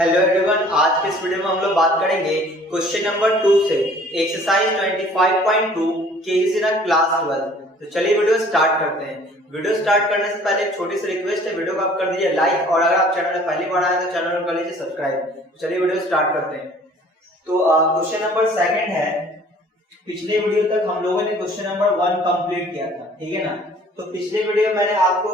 Hello everyone, आज के इस वीडियो में हम लोग बात करेंगे क्वेश्चन नंबर 2 से एक्सरसाइज 25.2 केस इन क्लास 12। तो चलिए वीडियो स्टार्ट करते हैं। वीडियो स्टार्ट करने से पहले एक छोटी सी रिक्वेस्ट है, वीडियो को आप कर दीजिए लाइक और अगर आप चैनल में पहली बार आए तो चैनल को कर लीजिए सब्सक्राइब। चलिए वीडियो स्टार्ट करते हैं। तो क्वेश्चन नंबर 2 है। पिछले वीडियो तक हम लोगों ने क्वेश्चन नंबर 1 कंप्लीट किया था, ठीक है ना। तो पिछले वीडियो में मैंने आपको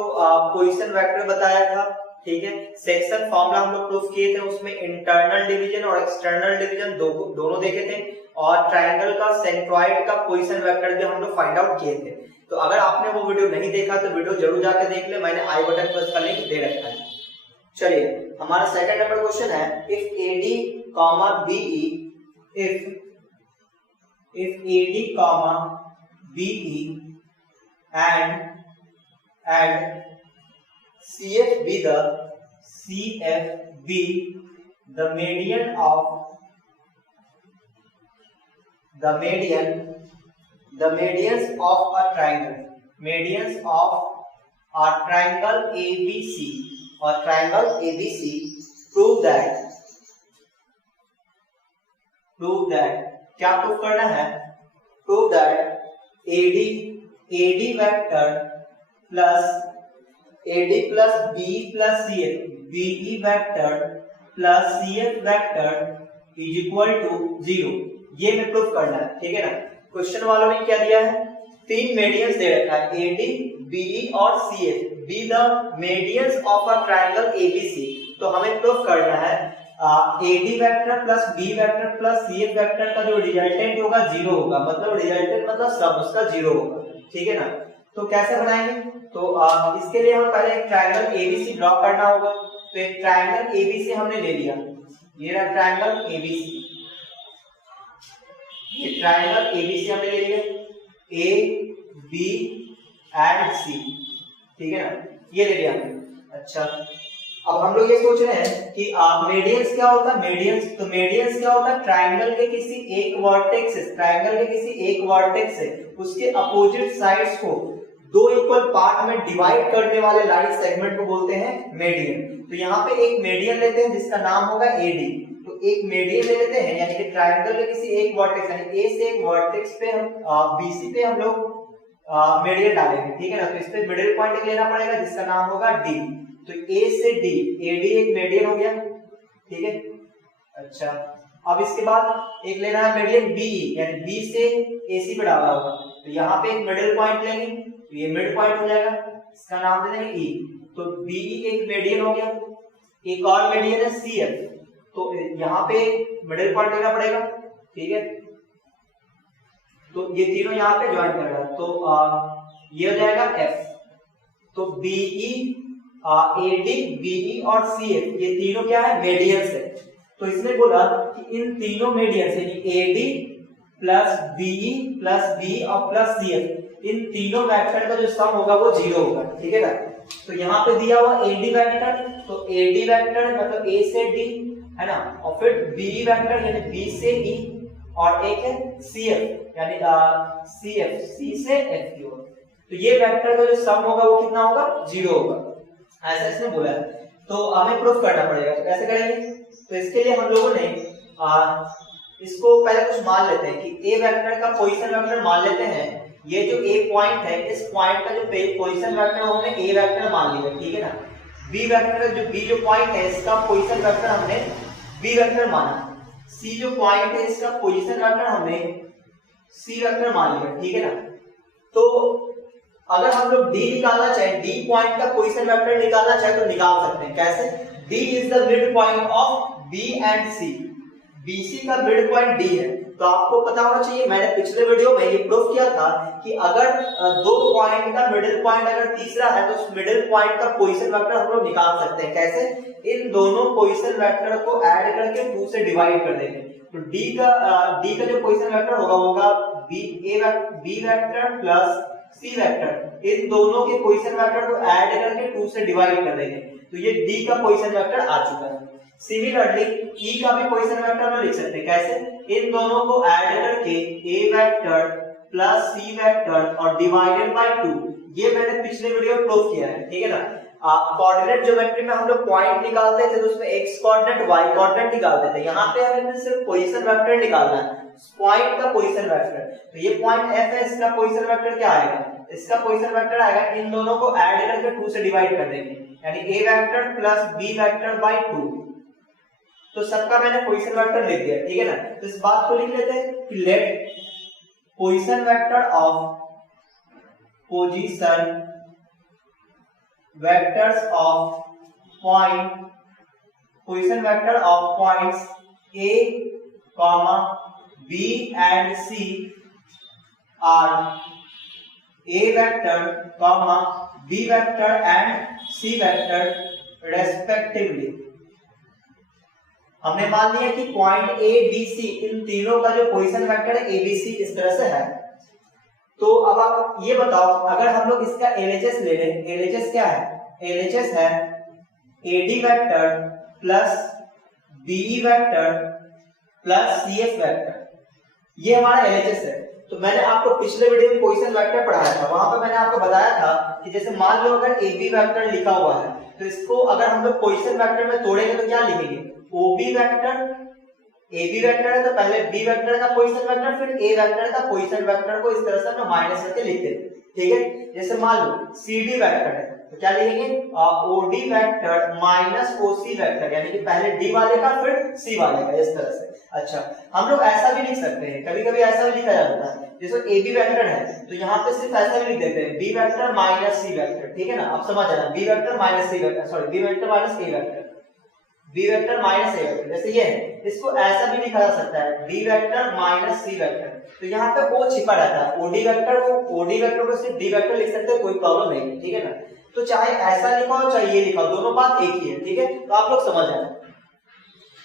पोजीशन वेक्टर बताया था, ठीक है। सेक्शन फॉर्मूला हम लोग प्रूफ किए थे, उसमें इंटरनल डिवीजन और एक्सटर्नल डिवीजन दोनों देखे थे और ट्रायंगल का सेंट्रॉइड का पोजीशन वेक्टर भी हम लोग फाइंड आउट किए थे। तो अगर आपने वो वीडियो नहीं देखा तो वीडियो जरूर जाकर देख ले, मैंने आई बटन पर उसका लिंक दे रखा है। चलिए हमारा सेकंड नंबर क्वेश्चन है, if AD comma BE if AD comma BE and CF be the median of a triangle, medians of a triangle ABC or triangle ABC, prove that क्या prove करना है? Prove that AD vector plus BE plus CF, BE vector plus CF vector is equal to 0। ये हमें prove करना है, ठीक है ना। क्वेश्चन वालों ने क्या दिया है? 3 मीडियंस दे रखा है, AD, BE और CF be the medians of a triangle ABC। तो हमें प्रूव करना है AD vector plus B vector plus CF vector का जो रिजल्टेंट होगा 0 होगा, मतलब रिजल्टेंट मतलब सब उसका 0 होगा, ठीक है ना। तो कैसे बनाएंगे? तो इसके लिए हम पहले एक ट्रायंगल ABC ड्रॉ करना होगा। तो एक ट्रायंगल ABC हमने ले लिया, ये रहा ट्रायंगल ABC। ये ट्रायंगल ABC हमने ले लिया, A B एंड C, ठीक है ना, ये ले लिया हमने। अच्छा, अब हम लोग ये सोच रहे हैं कि मीडियंस क्या होता है? मीडियंस, तो मीडियंस क्या होता है? ट्रायंगल के किसी एक वर्टेक्स से, ट्रायंगल के किसी एक वर्टेक्स से उसके अपोजिट साइड्स को 2 इक्वल पार्ट में डिवाइड करने वाले लाइन सेगमेंट को बोलते हैं मीडियन। तो यहाँ पे एक मीडियन लेते हैं जिसका नाम होगा AD। तो एक मीडियन ले लेते हैं, यानी कि ट्रायंगल के किसी एक वर्टेक्स यानी A से एक वर्टेक्स पे हम BC पे हम लोग मीडियन डालेंगे, ठीक है ना। तो इस पे मिडिल पॉइंट लेना पड़ेगा जिसका नाम होगा D। तो A से D, AD एक मीडियन हो गया, ठीक है। अच्छा, अब इसके बाद एक लेना है मीडियन BE, यानी B से AC पे डाला होगा। तो यहाँ पे एक मिडिल पॉइंट लेंगे, तो ये मिड पॉइंट हो जाएगा, इसका नाम दे देंगे E। तो BE एक मीडियन हो गया। एक और मीडियन है CF, तो यहाँ पे मिडिल पॉइंट लेना पड़ेगा, ठीक है। तो ये तीनों यहाँ पे ज्वाइन करेगा, तो ये हो जाएगा F। तो BE, AD, BE और CF ये तीनों क्या है? मीडियंस है। तो इसने बोला कि इन तीनों मीडियंस यानी AD plus BE plus BE और प्लस CF इन तीनों वेक्टर का जो सम होगा वो 0 होगा, ठीक है ना। तो यहाँ पे दिया हुआ AD वेक्टर, तो AD वेक्टर मतलब A से D है ना, और फिर BE वेक्टर यानी B से E और एक है CF यानी CF, C से F की ओर। तो ये वेक्टर का जो सम होगा वो कितना होगा? 0 होगा, ऐसा इसने बोला है। तो हमें प्रूफ करना पड़ेगा। तो कैसे करेंगे? तो इसके लिए हम लोगों ने इसको पहले कुछ मान लेते हैं कि A वेक्टर का पोजीशन वेक्टर मान लेते हैं। ये जो A पॉइंट है, इस पॉइंट का जो पोजीशन वेक्टर हमने A वेक्टर मान लिया, ठीक है ना। B वेक्टर जो B जो पॉइंट है इसका पोजीशन वेक्टर हमने B वेक्टर माना। C जो पॉइंट है इसका पोजीशन वेक्टर हमने C वेक्टर मान लिया, ठीक है ना। तो अगर हम लोग D निकालना चाहें, D पॉइंट का पोजीशन वेक्टर निकालना चाहे तो निकाल सकते हैं। कैसे? D is the mid point of B and C। BC का मिड पॉइंट D है। तो आपको पता होना चाहिए, मैंने पिछले वीडियो में ये प्रूफ किया था कि अगर 2 पॉइंट का मिडिल पॉइंट अगर तीसरा है तो उस मिडिल पॉइंट का पोजीशन वेक्टर हम लोग निकाल सकते हैं। कैसे? इन दोनों पोजीशन वेक्टर को ऐड करके 2 से डिवाइड कर देंगे। तो D का जो पोजीशन वेक्टर होगा B vector plus C vector, इन दोनों के पोजीशन वेक्टर को ऐड करके 2 से डिवाइड कर देंगे। तो ये D का पोजीशन वेक्टर आ चुका है। सिमिलरली E का भी पोजीशन वेक्टर में लिख सकते हैं। कैसे? इन दोनों को ऐड करके A vector plus C vector और डिवाइडेड बाय 2, ये मैंने पिछले वीडियो में प्रूफ किया है, ठीक है ना। कोऑर्डिनेट ज्योमेट्री में हम लोग पॉइंट निकालते थे तो उसमें एक्स कोऑर्डिनेट वाई कोऑर्डिनेट निकालते थे। यहाँ पे हमें सिर्फ पोजीशन वेक्टर निकालना है, पॉइंट का पोजीशन वेक्टर। तो ये पॉइंट एफ है, इसका पोजीशन वेक्टर क्या आएगा, इसका पोजीशन वेक्टर आएगा, इन दोनों को ऐड करके 2 से डिवाइड कर देंगे, यानी A vector plus B vector by 2। तो सबका मैंने पोजीशन वेक्टर लिख दिया, ठीक है ना। तो इस बात को लिख लेते हैं कि let position vector of position vectors of point position vector of points a comma b and c are a vector comma b vector and c vector respectively। हमने मान लिया कि पॉइंट ए बी सी इन तीनों का जो position vector है A B C इस तरह से है। तो अब आप ये बताओ, अगर हम लोग इसका LHS ले लें, LHS क्या है, LHS है AD vector plus BE vector plus CS vector, ये हमारा LHS है। तो मैंने आपको पिछले वीडियो में पोजीशन वेक्टर पढ़ाया था, वहां पर मैंने आपको बताया था कि जैसे मान लो अगर AB वेक्टर लिखा हुआ है तो इसको अगर हम लोग पोजीशन वेक्टर में तोड़ेंगे तो क्या लिखेंगे, OB वेक्टर, AB वेक्टर है तो पहले B वेक्टर का पोजीशन वेक्टर फिर A वेक्टर का पोजीशन वेक्टर को इस तरह से हम माइनस करके लिखते हैं, ठीक है। जैसे मान लो CD वेक्टर है तो क्या लिखेंगे, OD vector minus OC vector, यानी कि पहले D वाले का फिर C वाले का, इस तरह से। अच्छा, हम लोग ऐसा भी लिख सकते हैं, कभी कभी ऐसा भी लिखा जाता है, जैसे AB वेक्टर है तो यहाँ पे सिर्फ ऐसा भी लिख देते हैं B vector minus C vector, ठीक है ना। आप समझ जाना, B vector minus C vector, sorry B vector minus A vector, B vector minus A vector, जैसे ये है, इसको ऐसा भी लिखा जा सकता है B vector minus C vector. तो यहाँ पे O छिपा रहता है, OD वेक्टर को, OD वेक्टर को सिर्फ D वेक्टर लिख सकते हैं, कोई प्रॉब्लम नहीं है, ठीक है ना। तो चाहे ऐसा लिखा हो चाहे ये लिखा हो, दोनों बात एक ही है, ठीक है। तो आप लोग समझ आए।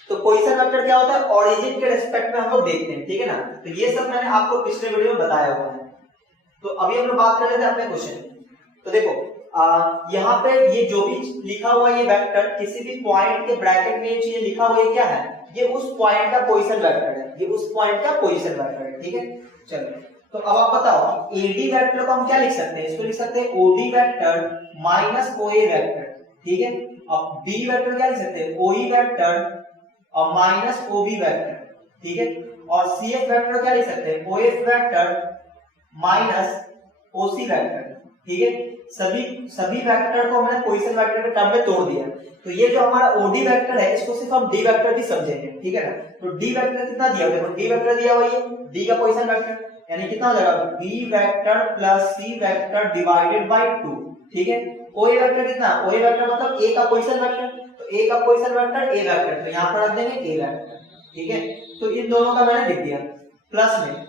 तो पोजीशन वेक्टर क्या होता है, ओरिजिन के रिस्पेक्ट में हम लोग देखते हैं, ठीक है ना। तो ये सब मैंने आपको पिछले वीडियो में बताया हुआ है। तो अभी हम लोग बात कर लेते हैं अपने क्वेश्चन। तो देखो यहाँ पे ये जो भी लिखा हुआ ये वेक्टर किसी भी पॉइंट के ब्रैकेट में ये लिखा हुआ है क्या है, ये उस पॉइंट का पोजीशन वेक्टर है, ये उस पॉइंट का पोजीशन वेक्टर है, ठीक है। चलो, तो अब आप बताओ AD वेक्टर को हम क्या लिख सकते हैं, इसको लिख सकते हैं OD vector minus OA vector, ठीक है। अब B वेक्टर क्या लिख सकते हैं, OE वेक्टर और माइनस OB वेक्टर, ठीक है। और CF वेक्टर क्या लिख सकते हैं, OF vector minus OC vector, ठीक है। सभी वेक्टर को हमने पोजीशन वेक्टर के टर्म में तोड़ दिया। तो ये जो हमारा OD वेक्टर है इसको सिर्फ हम D वेक्टर भी समझेंगे, ठीक है ना। तो D वेक्टर कितना दिया हुआ है, देखो D वेक्टर दिया हुआ है, D का पोजीशन वेक्टर, यानी कितना हो जाएगा B vector plus C vector divided bye 2, ठीक है। OA वेक्टर कितना, OA वेक्टर मतलब A का पोजीशन वेक्टर, तो A का पोजीशन वेक्टर A वेक्टर, तो यहाँ पर रख देंगे A वेक्टर, ठीक है। तो इन दोनों का मैंने लिख दिया। प्लस में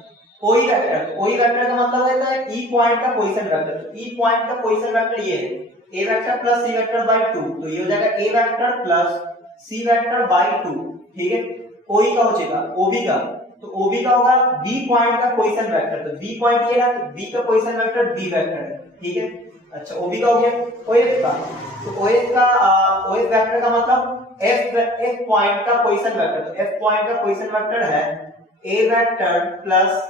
OE वेक्टर, OE वेक्टर का मतलब होता है E पॉइंट का पोजीशन वेक्टर, तो E पॉइंट का पोजीशन वेक्टर ये है A vector plus C vector by 2, तो ये हो जाएगा A vector plus C vector by 2, ठीक है। OE का हो जाएगा OB का, तो OB का होगा B पॉइंट का पोजीशन वेक्टर, तो B पॉइंट ये रहा, तो B का पोजीशन वेक्टर B वेक्टर है, ठीक है। अच्छा, OB का हो गया। OF का, तो OF वेक्टर का मतलब F पॉइंट का पोजीशन वेक्टर, तो F पॉइंट का पोजीशन वेक्टर है A vector plus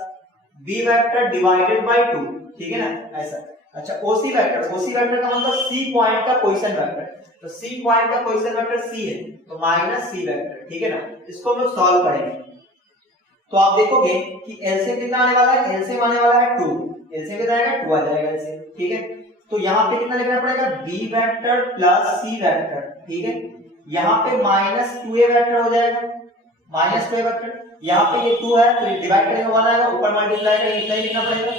B vector divided bye 2, ठीक है ना, ऐसा। अच्छा, OC वेक्टर का मतलब C पॉइंट का पोजीशन वेक्टर, तो C पॉइंट का पोजीशन वेक्टर C है, तो माइनस C वेक्टर, ठीक है ना। इसको हम लोग सॉल्व करेंगे तो आप देखोगे कि LCM कितना आने वाला है, LCM आने वाला है 2, LCM कितना आएगा 2 आ जाएगा LCM, ठीक है। तो यहाँ पे कितना लिखना पड़ेगा, B vector plus C vector, ठीक है। यहाँ पे माइनस 2A वेक्टर हो जाएगा, माइनस 2A वेक्टर, यहाँ पे ये 2 है तो ये डिवाइड करेंगे 1 आएगा, ऊपर मल्टीप्लाई करेंगे इतना ही लिखना पड़ेगा,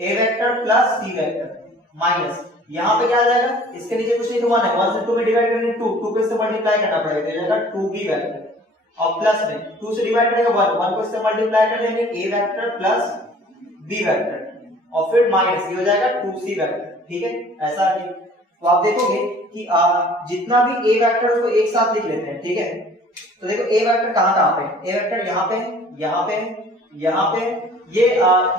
A vector plus C vector minus, यहाँ पे क्या आ जाएगा, इसके नीचे कुछ नहीं तो 1 है, 1 से 2 में डिवाइड करेंगे 2 को इससे मल्टीप्लाई करना पड़ेगा, तो जाएगा 2B वेक्टर, और प्लस में 2 से डिवाइड करेंगे 1 को इससे मल्टीप्लाई कर देंगे A vector plus B vector, और फिर माइनस ये हो जाएगा 2C वेक्टर, ठीक है, ऐसा है। तो आप देखोगे कि जितना भी A वेक्टर उसको एक साथ लिख लेते हैं, ठीक है। तो देखो A वेक्टर कहाँ पे, A वेक्टर यहाँ पे, यहाँ पे, यहाँ पे, ये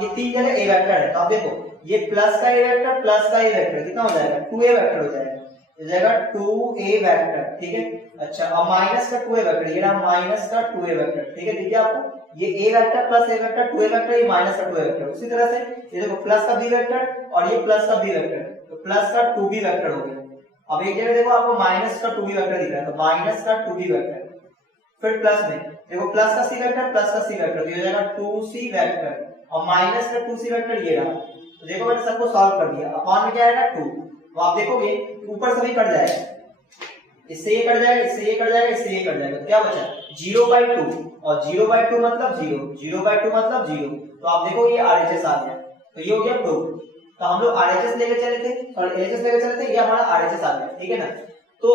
3 जगह A वेक्टर है। तो आप देखो ये प्लस का A वेक्टर प्लस का A वेक्टर कितना हो जाएगा, 2A वेक्टर हो जाएगा, हो जाएगा 2A वेक्टर, ठीक है। अच्छा, और माइनस का 2A वेक्टर, ये रहा माइनस का 2A वेक्टर, ठीक है। देखिए आपको ये A vector plus A vector 2A vector, ये माइनस का 2A वेक्टर, उसी तरह से ये देखो प्लस का B वेक्टर और ये प्लस का B वेक्टर, तो प्लस का 2B वेक्टर हो गया, अब एक जगह देखो आपको माइनस का 2b वेक्टर दिख रहा है, तो माइनस का 2b वेक्टर, फिर प्लस में देखो प्लस का c वेक्टर, प्लस का c वेक्टर, तो ये हो जाएगा 2c वेक्टर और माइनस का 2c वेक्टर ये रहा। तो देखो मैंने सबको सॉल्व कर दिया, अपॉन में क्या आएगा 2, तो आप देखोगे ऊपर सभी कट जाएगा, इससे ये कट जाएगा, इससे ये कट जाएगा, इससे ये कट जाएगा, तो क्या बचा 0/2 और 0/2 मतलब 0, 0/2 मतलब 0, तो आप देखो ये RHS आ गया, तो ये हो गया प्रूफ। तो हम लोग RHS लेकर चले थे और LHS लेकर चले थे, ये हमारा RHS आ गया, ठीक है ना। तो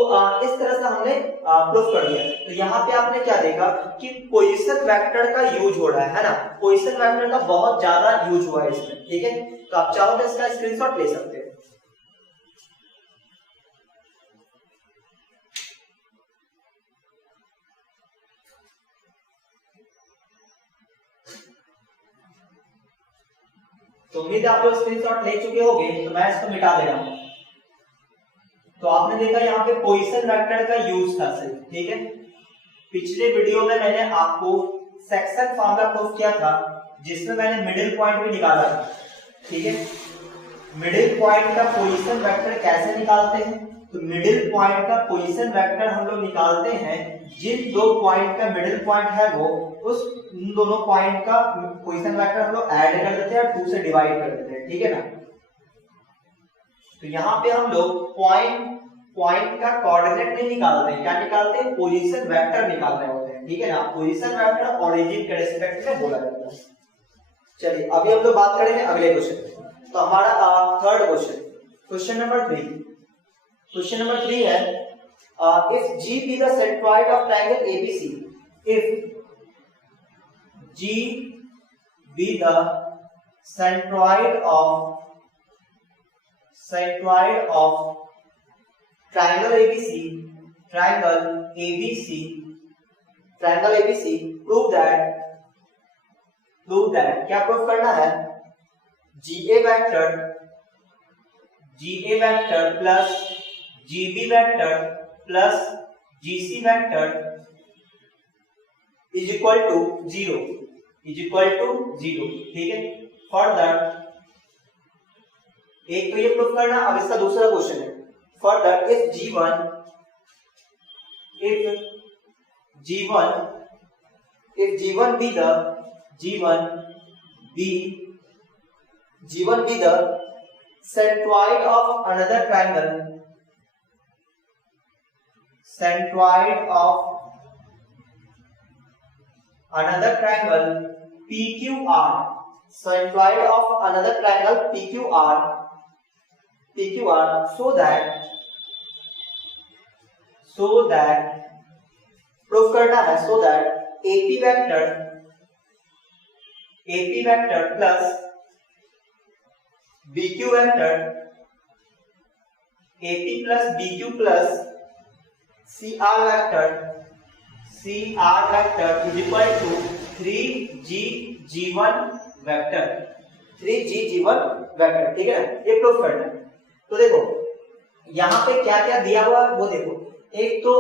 इस तरह से हमने प्रूफ कर दिया। तो यहाँ पे आपने क्या देखा कि पोजीशन वेक्टर का यूज हो रहा है ना, पोजीशन वेक्टर का बहुत ज्यादा यूज हुआ है इसमें, ठीक है। तो आप चाहो तो इसका स्क्रीनशॉट ले सकते हो। तो उम्मीद है आप लोग स्क्रीनशॉट ले चुके होंगे, तो मैं इसको मिटा दे रहा हूं। तो आपने देखा यहाँ पे पोजीशन वेक्टर का यूज था सिर्फ, ठीक है। पिछले वीडियो में मैंने आपको सेक्शन फॉर्मूला प्रूफ किया था, जिसमें मैंने मिडिल पॉइंट भी निकाला था, ठीक है। मिडिल पॉइंट का पोजीशन वेक्टर कैसे निकालते हैं, तो मिडिल पॉइंट का पोजीशन वेक्टर हम लोग निकालते हैं जिन दो पॉइंट का मिडिल पॉइंट है वो उस उन दोनों पॉइंट का पोजीशन वेक्टर हम लोग ऐड कर देते हैं और 2 से डिवाइड कर देते हैं, ठीक है ना। तो यहाँ पे हम लोग पॉइंट का कोऑर्डिनेट नहीं निकालते हैं, क्या निकालते हैं, पोजीशन वेक्टर निकाल रहे होते हैं, ठीक है ना। पोजीशन वेक्टर ओरिजिन के रिस्पेक्ट में बोला जाता है। चलिए अभी हम लोग बात करेंगे अगले क्वेश्चन। तो हमारा third question, question number 3। Question number 3 है if G be the centroid of triangle ABC, if G be the centroid of triangle ABC, prove that क्या प्रूफ करना है, GA vector plus GB vector plus GC vector is equal to 0, ठीक है। Further एक तो ये proof करना, अब इसका दूसरा क्वेश्चन है further if G1 be the centroid of another triangle, PQR, centroid of another triangle PQR, so that proof करना है, so that AP vector plus BQ vector, AP plus BQ plus CR vector is equal to 3GG1 vector, ठीक है ना। ये proof करना है। तो देखो यहाँ पे क्या क्या दिया हुआ वो देखो, एक तो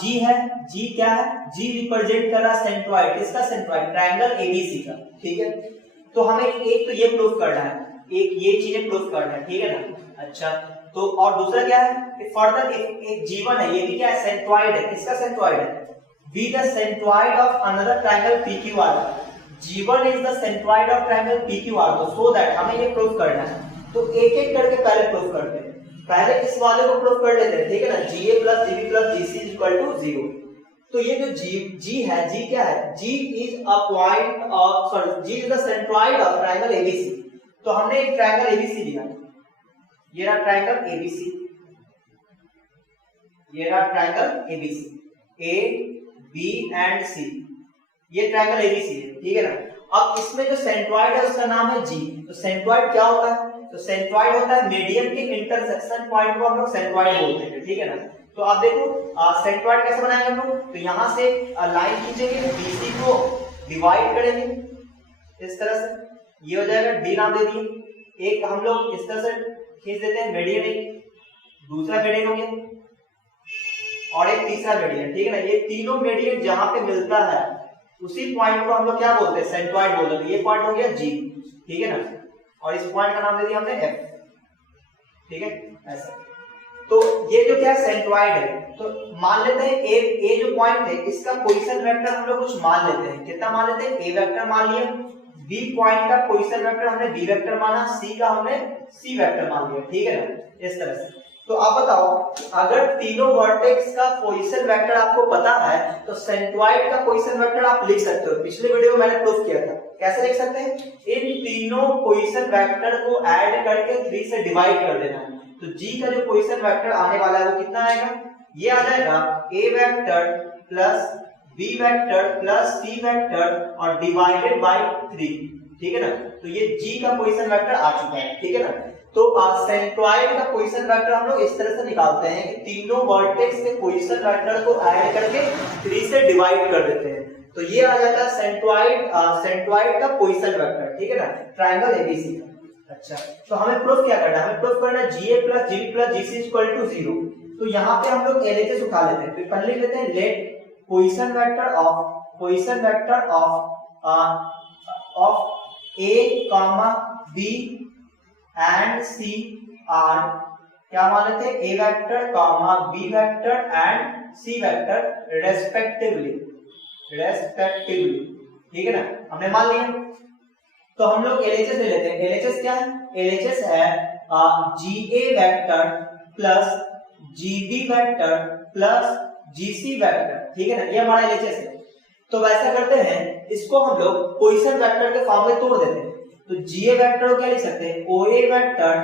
G है, G क्या है, G रिप्रेजेंट कर रहा सेंट्रॉइड, किसका सेंट्रॉइड, ट्रायंगल ABC का, ठीक है। तो हमें एक तो ये प्रूफ करना है, एक ये चीजें प्रूफ करना है, ठीक है ना। अच्छा तो और दूसरा क्या है, फर्दर एक G1 है, ये भी क्या है, सेंट्रॉइड है, किसका सेंट्रॉइड है, be the centroid of another triangle PQR, G1 is the centroid of triangle PQR, तो so that हमें ये प्रूफ करना है। तो एक एक करके पहले प्रूफ करते हैं, पहले इस वाले को प्रूफ कर लेते हैं, ठीक है ना। GA plus GB plus GC is equal to 0। तो ये जो G है, G क्या है, G is a point of G is the centroid of triangle ABC। तो हमने एक ट्रायंगल ABC लिया, ये रहा ट्रायंगल ABC, ये रहा triangle ABC, A B and C, ये ट्रायंगल ABC है, ठीक है ना। अब इसमें जो सेंट्रॉइड है उसका नाम है G। तो सेंट्रॉइड क्या होता है, तो सेंट्रॉइड होता है मीडियम के इंटरसेक्शन पॉइंट को हम लोग सेंट्रॉइड बोलते हैं, ठीक है ना। तो आप देखो सेंट्रॉइड कैसे बनाएंगे हम लोग, तो यहां से लाइन खींचेंगे, BC को डिवाइड करेंगे इस तरह से, ये हो जाएगा D नाम दे दिए। एक हम लोग इस तरह से खींच देते हैं मीडियन, एक दूसरा मीडियन हो गया और एक तीसरा मीडियन, ठीक है ना। ये तीनों मीडियन जहां पे मिलता है उसी पॉइंट को हम लोग क्या बोलते हैं, सेंट्रॉइड बोलते हैं। ये पॉइंट हो गया G, ठीक है ना, और इस पॉइंट का नाम दे दिया हमने F, ठीक है ऐसा। तो ये जो क्या सेंट्रॉइड है, तो मान लेते हैं ए जो पॉइंट है इसका पोजीशन वेक्टर हम लोग कुछ मान लेते हैं, कितना मान लेते हैं, ए वेक्टर मान लिया, बी पॉइंट का पोजीशन वेक्टर हमने बी वेक्टर माना, सी का हमने सी वेक्टर मान लिया, ठीक है ना, इस तरह से। तो आप बताओ अगर तीनों वर्टेक्स का पोजीशन वेक्टर आपको पता है तो सेंट्रॉइड का पोजीशन वेक्टर आप लिख सकते हो। पिछले वीडियो में मैंने प्रूफ किया था, कैसे लिख सकते हैं, इन तीनों पोजीशन वेक्टर को ऐड करके 3 से डिवाइड कर देना है। तो जी का जो पोजीशन वेक्टर आने वाला है वो कितना आएगा, ये आ जाएगा A vector plus B vector plus C vector और डिवाइडेड बाय 3, ठीक है ना। तो ये जी का पोजीशन वेक्टर आ चुका है, ठीक है ना। तो सेंट्रॉइड का पोजीशन वेक्टर हम लोग इस तरह से निकालते हैं कि तीनों वर्टेक्स के पोजीशन वेक्टर को ऐड करके 3 से डिवाइड कर देते हैं। तो ये आ जाता है सेंट्रॉइड का पोजीशन वेक्टर, ठीक है ना, ट्रायंगल एबीसी का। अच्छा, तो हमें प्रूफ क्या करना है, हमें प्रूफ करना है GA plus GB plus GC equal to 0। तो यहाँ पे हम लोग LHS उठा लेते हैं, तो पहले लेते हैं let position vector of A, B and C are क्या मान लेते हैं, A vector, B vector and C vector respectively, ठीक है ना, हमने मान लिया। तो हम लोग LHS ले लेते हैं, LHS क्या है, LHS है GA vector plus GB vector plus GC vector, ठीक है ना, ये हमारा LHS है। तो वैसा करते हैं, इसको हम लोग पोजीशन वेक्टर के फॉर्म में तोड़ देते हैं। तो GA वेक्टर को क्या लिख सकते हैं, OA vector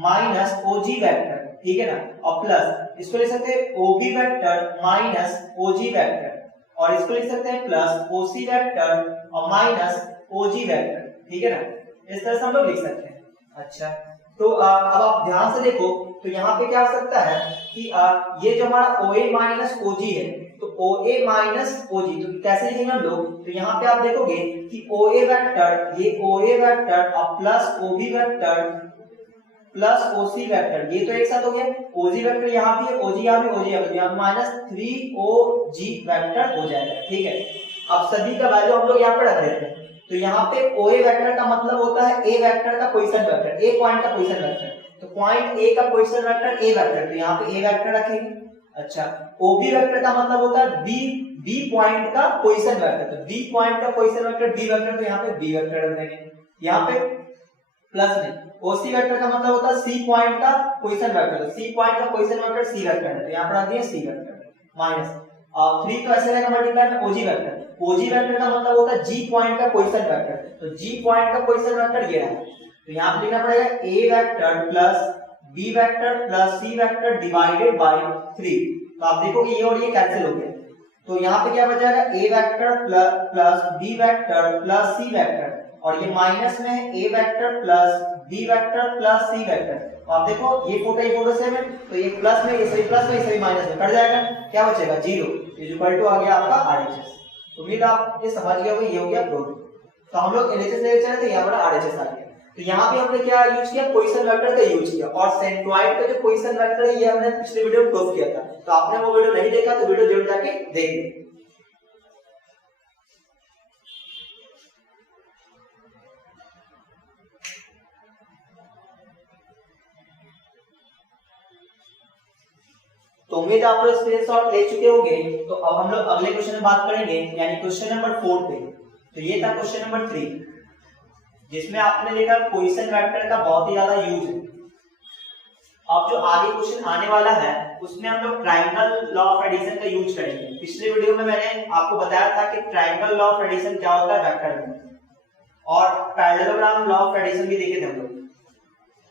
minus OG vector, ठीक है ना, और प्लस इसको लिख सकते हैं OB vector minus OG vector, और इसको लिख सकते हैं प्लस OC वेक्टर और माइनस OG वेक्टर, ठीक है ना, इस तरह से हम लोग लिख सकते हैं। अच्छा, तो अब आप ध्यान से देखो, तो यहाँ पे क्या हो सकता है कि ये जो हमारा OA माइनस OG है, तो OA माइनस OG तो कैसे लिखेंगे हम लोग, तो यहाँ पे आप देखोगे कि OA वेक्टर, ये OA वेक्टर और plus OB vector plus OC vector, ये तो एक साथ हो गया, OG वेक्टर यहाँ भी है, OG यहाँ भी, OG यहाँ भी, यहाँ माइनस 3OG वेक्टर हो जाएगा, ठीक है। अब सभी का वैल्यू हम लोग यहाँ पे रख देते हैं। तो यहाँ पे OA वेक्टर का मतलब होता है A वेक्टर का पोजीशन वेक्टर, A पॉइंट का पोजीशन वेक्टर, तो पॉइंट A का पोजीशन वेक्टर A वेक्टर, तो यहाँ पे A वेक्टर रखेंगे। अच्छा, OB वेक्टर का मतलब होता है B पॉइंट का पोजीशन वेक्टर, तो B पॉइंट का पोजीशन वेक्टर B वेक्टर, तो यहाँ पे B वेक्टर रख देंगे। यहाँ पे प्लस में OC वेक्टर का मतलब होता है C पॉइंट का पोजीशन वेक्टर, तो C पॉइंट का पोजीशन वेक्टर C वेक्टर है, तो यहाँ पर रख दिया C वेक्टर माइनस 3 तो ऐसे रहेगा मल्टीप्लाई में OG वेक्टर, OG वेक्टर का मतलब होता है G पॉइंट का पोजीशन वेक्टर, तो G पॉइंट का पोजीशन वेक्टर ये रहा, तो यहाँ पे लिखना पड़ेगा A vector plus B vector plus C vector divided by 3। तो आप देखोगे ये और ये कैंसिल हो गया, तो यहाँ पे क्या बच जाएगा, A vector plus B vector plus C vector, और ये माइनस में है A vector plus B vector plus C vector. तो आप देखो ये फोटो सेम है, तो ये प्लस में, ये सभी प्लस में, ये सभी माइनस में कट जाएगा, क्या बचेगा 0, इक्वल टू आ गया आपका RHS। उम्मीद आप ये समझ गए होंगे, ये हो गया प्रूफ। तो हम लोग LHS ले चले थे, यहाँ पर RHS आ गया। तो यहाँ पे हमने क्या यूज किया, पोजीशन वेक्टर का यूज किया, और सेंट्रॉइड का जो पोजीशन वेक्टर है ये हमने पिछले वीडियो में प्रूफ किया था। तो आपने वो वीडियो नहीं देखा तो वीडियो जरूर जाके देखिए। तो उम्मीद है आप लोग स्क्रीनशॉट ले चुके होंगे। तो अब हम लोग अगले क्वेश्चन में बात करेंगे, यानी क्वेश्चन नंबर 4 पे। तो ये था क्वेश्चन नंबर 3, जिसमें आपने देखा पोजीशन वेक्टर का बहुत ही ज्यादा यूज है। अब जो आगे क्वेश्चन आने वाला है उसमें हम लोग ट्रायंगल लॉ ऑफ एडिशन का यूज करेंगे। पिछले वीडियो में मैंने आपको बताया था कि ट्रायंगल लॉ ऑफ एडिशन क्या होता है वेक्टर में, और पैरेललोग्राम लॉ ऑफ एडिशन भी देखे थे हम लोग।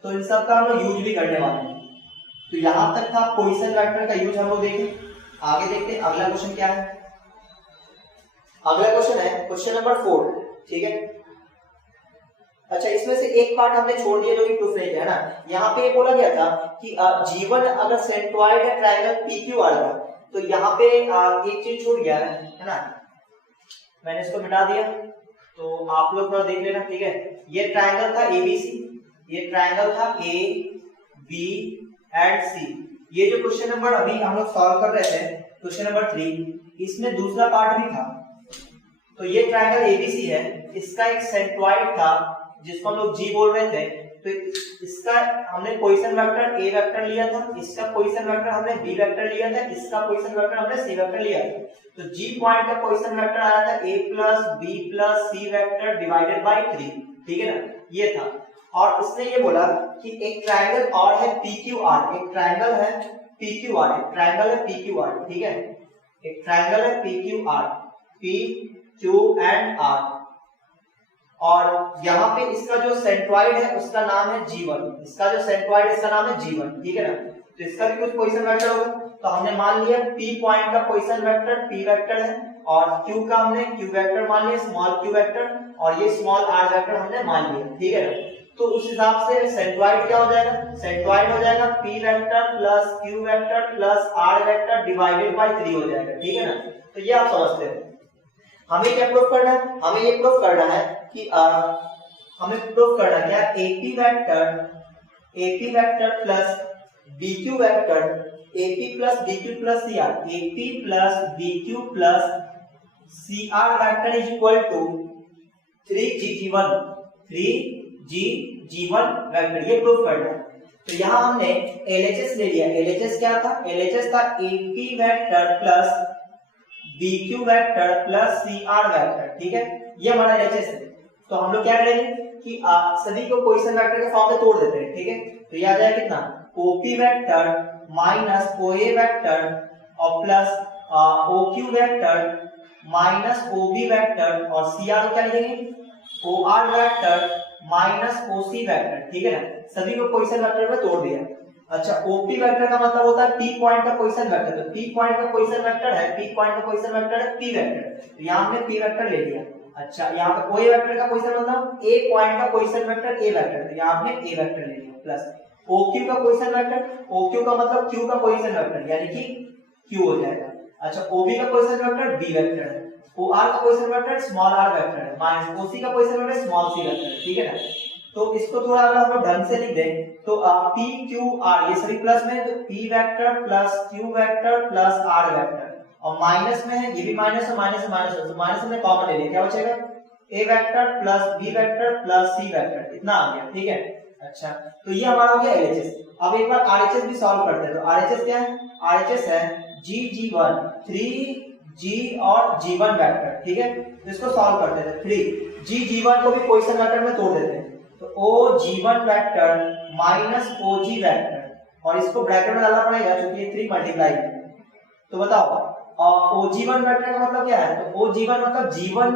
तो इन सब का हम लोग यूज भी करने वाले हैं। तो यहां तक था पोजीशन वेक्टर का यूज हम लोग देखें। आगे देखते हैं अगला क्वेश्चन क्या है। अगला क्वेश्चन है क्वेश्चन नंबर 4, ठीक है। अच्छा, इसमें से एक पार्ट हमने छोड़ दिया जो कि प्रूफ नहीं है ना। यहाँ पे बोला गया था कि G1 अगर सेंट्रॉइड है ट्रायंगल PQR का, तो यहाँ पे एक चीज छूट गया है ना, मैंने इसको मिटा दिया, तो आप लोग थोड़ा देख लेना, ठीक है। ये ट्रायंगल था ABC, ये ट्रायंगल था A, B एंड C। ये जो क्वेश्चन नंबर अभी हम लोग सॉल्व कर रहे थे, क्वेश्चन नंबर 3, इसमें दूसरा पार्ट भी था। तो ये ट्रायंगल ABC है, इसका एक सेंट्रॉइड था जिसको हम लोग G बोल रहे थे, तो इसका हमने पोजीशन वेक्टर ए वेक्टर लिया था, इसका पोजीशन वेक्टर हमने बी वेक्टर लिया था, इसका पोजीशन वेक्टर हमने सी वेक्टर लिया था। तो जी पॉइंट का पोजीशन वेक्टर आया था a plus B plus C vector divided by 3, ठीक है ना, ये था। और उसने ये बोला कि एक ट्रायंगल और है PQR, एक ट्रायंगल है PQR, एक ट्रायंगल है PQR, ठीक है, एक ट्रायंगल है PQR, P Q and R, और यहाँ पे इसका जो सेंट्रॉइड है उसका नाम है G1, इसका जो सेंट्रॉइड है इसका नाम है G1, ठीक है ना। तो इसका भी कुछ पोजीशन वेक्टर होगा, तो हमने मान लिया P पॉइंट का पोजीशन वेक्टर P वेक्टर है, और Q का हमने Q वेक्टर मान लिया, स्मॉल q वेक्टर, और ये स्मॉल r वेक्टर हमने मान लिया, ठीक है ना। तो उस हिसाब से सेंट्रॉइड क्या हो जाएगा, सेंट्रॉइड हो जाएगा P vector plus Q vector plus R vector divided by 3 हो जाएगा, ठीक है ना। तो ये आप समझते हैं। हमें क्या प्रूफ करना है, हमें ये प्रूफ करना है कि हमें प्रूफ करना क्या, AP vector plus BQ vector, AP plus BQ plus CR, AP plus BQ plus CR vector is equal to 3GG1 vector, ये प्रूफ करना है। तो यहाँ हमने LHS ले लिया, LHS क्या था, LHS था AP vector plus BQ vector plus CR vector, ठीक है, ये हमारा LHS है। तो हम लोग क्या करेंगे कि सभी को पोजीशन वेक्टर के फॉर्म में तोड़ देते हैं, ठीक है। तो ये आ जाएगा कितना, OP vector minus OA vector और plus OQ vector minus OB vector, और CR क्या लिखेंगे, OR vector minus OC vector, ठीक है ना। सभी को पोजीशन वेक्टर में तोड़ दिया। अच्छा, OP वेक्टर का मतलब होता है P पॉइंट का पोजीशन वेक्टर, तो P पॉइंट का पोजीशन वेक्टर है, P पॉइंट का पोजीशन वेक्टर है P वेक्टर, तो यहाँ हमने P वेक्टर ले लिया। अच्छा, यहाँ पे OA वेक्टर का पोजीशन मतलब A पॉइंट का पोजीशन वेक्टर A वेक्टर, तो यहाँ हमने A वेक्टर ले लिया, प्लस OQ का पोजीशन वेक्टर, OQ का मतलब Q का पोजीशन वेक्टर यानी कि Q हो जाएगा। अच्छा, OB का पोजीशन वेक्टर B वेक्टर है, OR का position vector small r vector है, माइनस OC का position vector small c vector है, ठीक है ना। तो इसको थोड़ा अगर हम लोग ढंग से लिख दें तो PQR ये सभी प्लस में है, तो P vector plus Q vector plus R vector, और माइनस में है, ये भी माइनस है, माइनस है, माइनस है, तो माइनस में कॉमन ले लिया, क्या बचेगा, A vector plus B vector plus C vector, इतना आ गया, ठीक है। अच्छा, तो ये हमारा हो गया LHS। अब एक बार RHS भी सॉल्व करते हैं। तो RHS क्या है, RHS है G1 3G और G1 वेक्टर, ठीक है। तो इसको सॉल्व करते हैं, 3G1 को भी पोजीशन वेक्टर में तोड़ देते हैं, तो OG1 vector minus OG vector, और इसको ब्रैकेट में डालना पड़ेगा क्योंकि ये 3 मल्टीप्लाई है। तो बताओ OG1 वेक्टर का मतलब क्या है, तो OG1 मतलब G1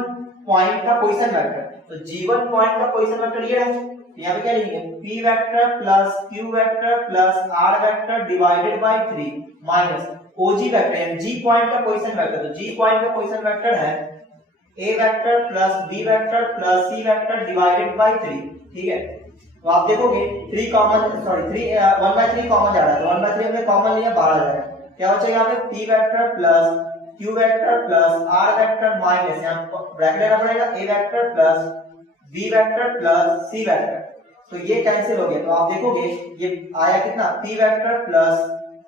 पॉइंट का पोजीशन वेक्टर, तो G1 पॉइंट का पोजीशन वेक्टर ये है, यहाँ पे क्या लिखेंगे, P vector plus Q vector plus R vector divided by 3 minus OG vector यानी G पॉइंट का पोजीशन वेक्टर, तो G पॉइंट का पोजीशन वेक्टर है A vector plus B vector plus C vector divided by 3, ठीक है। तो आप देखोगे 3 कॉमन, सॉरी 1/3 कॉमन जा रहा है, तो 1/3 हमने कॉमन लिया, 12 जाएगा, क्या बचेगा यहाँ पे P vector plus Q vector plus R vector minus, यहाँ ब्रैकेट लेना पड़ेगा, A vector plus B vector plus C vector, तो ये कैंसिल हो गया। तो आप देखोगे ये आया कितना, P vector plus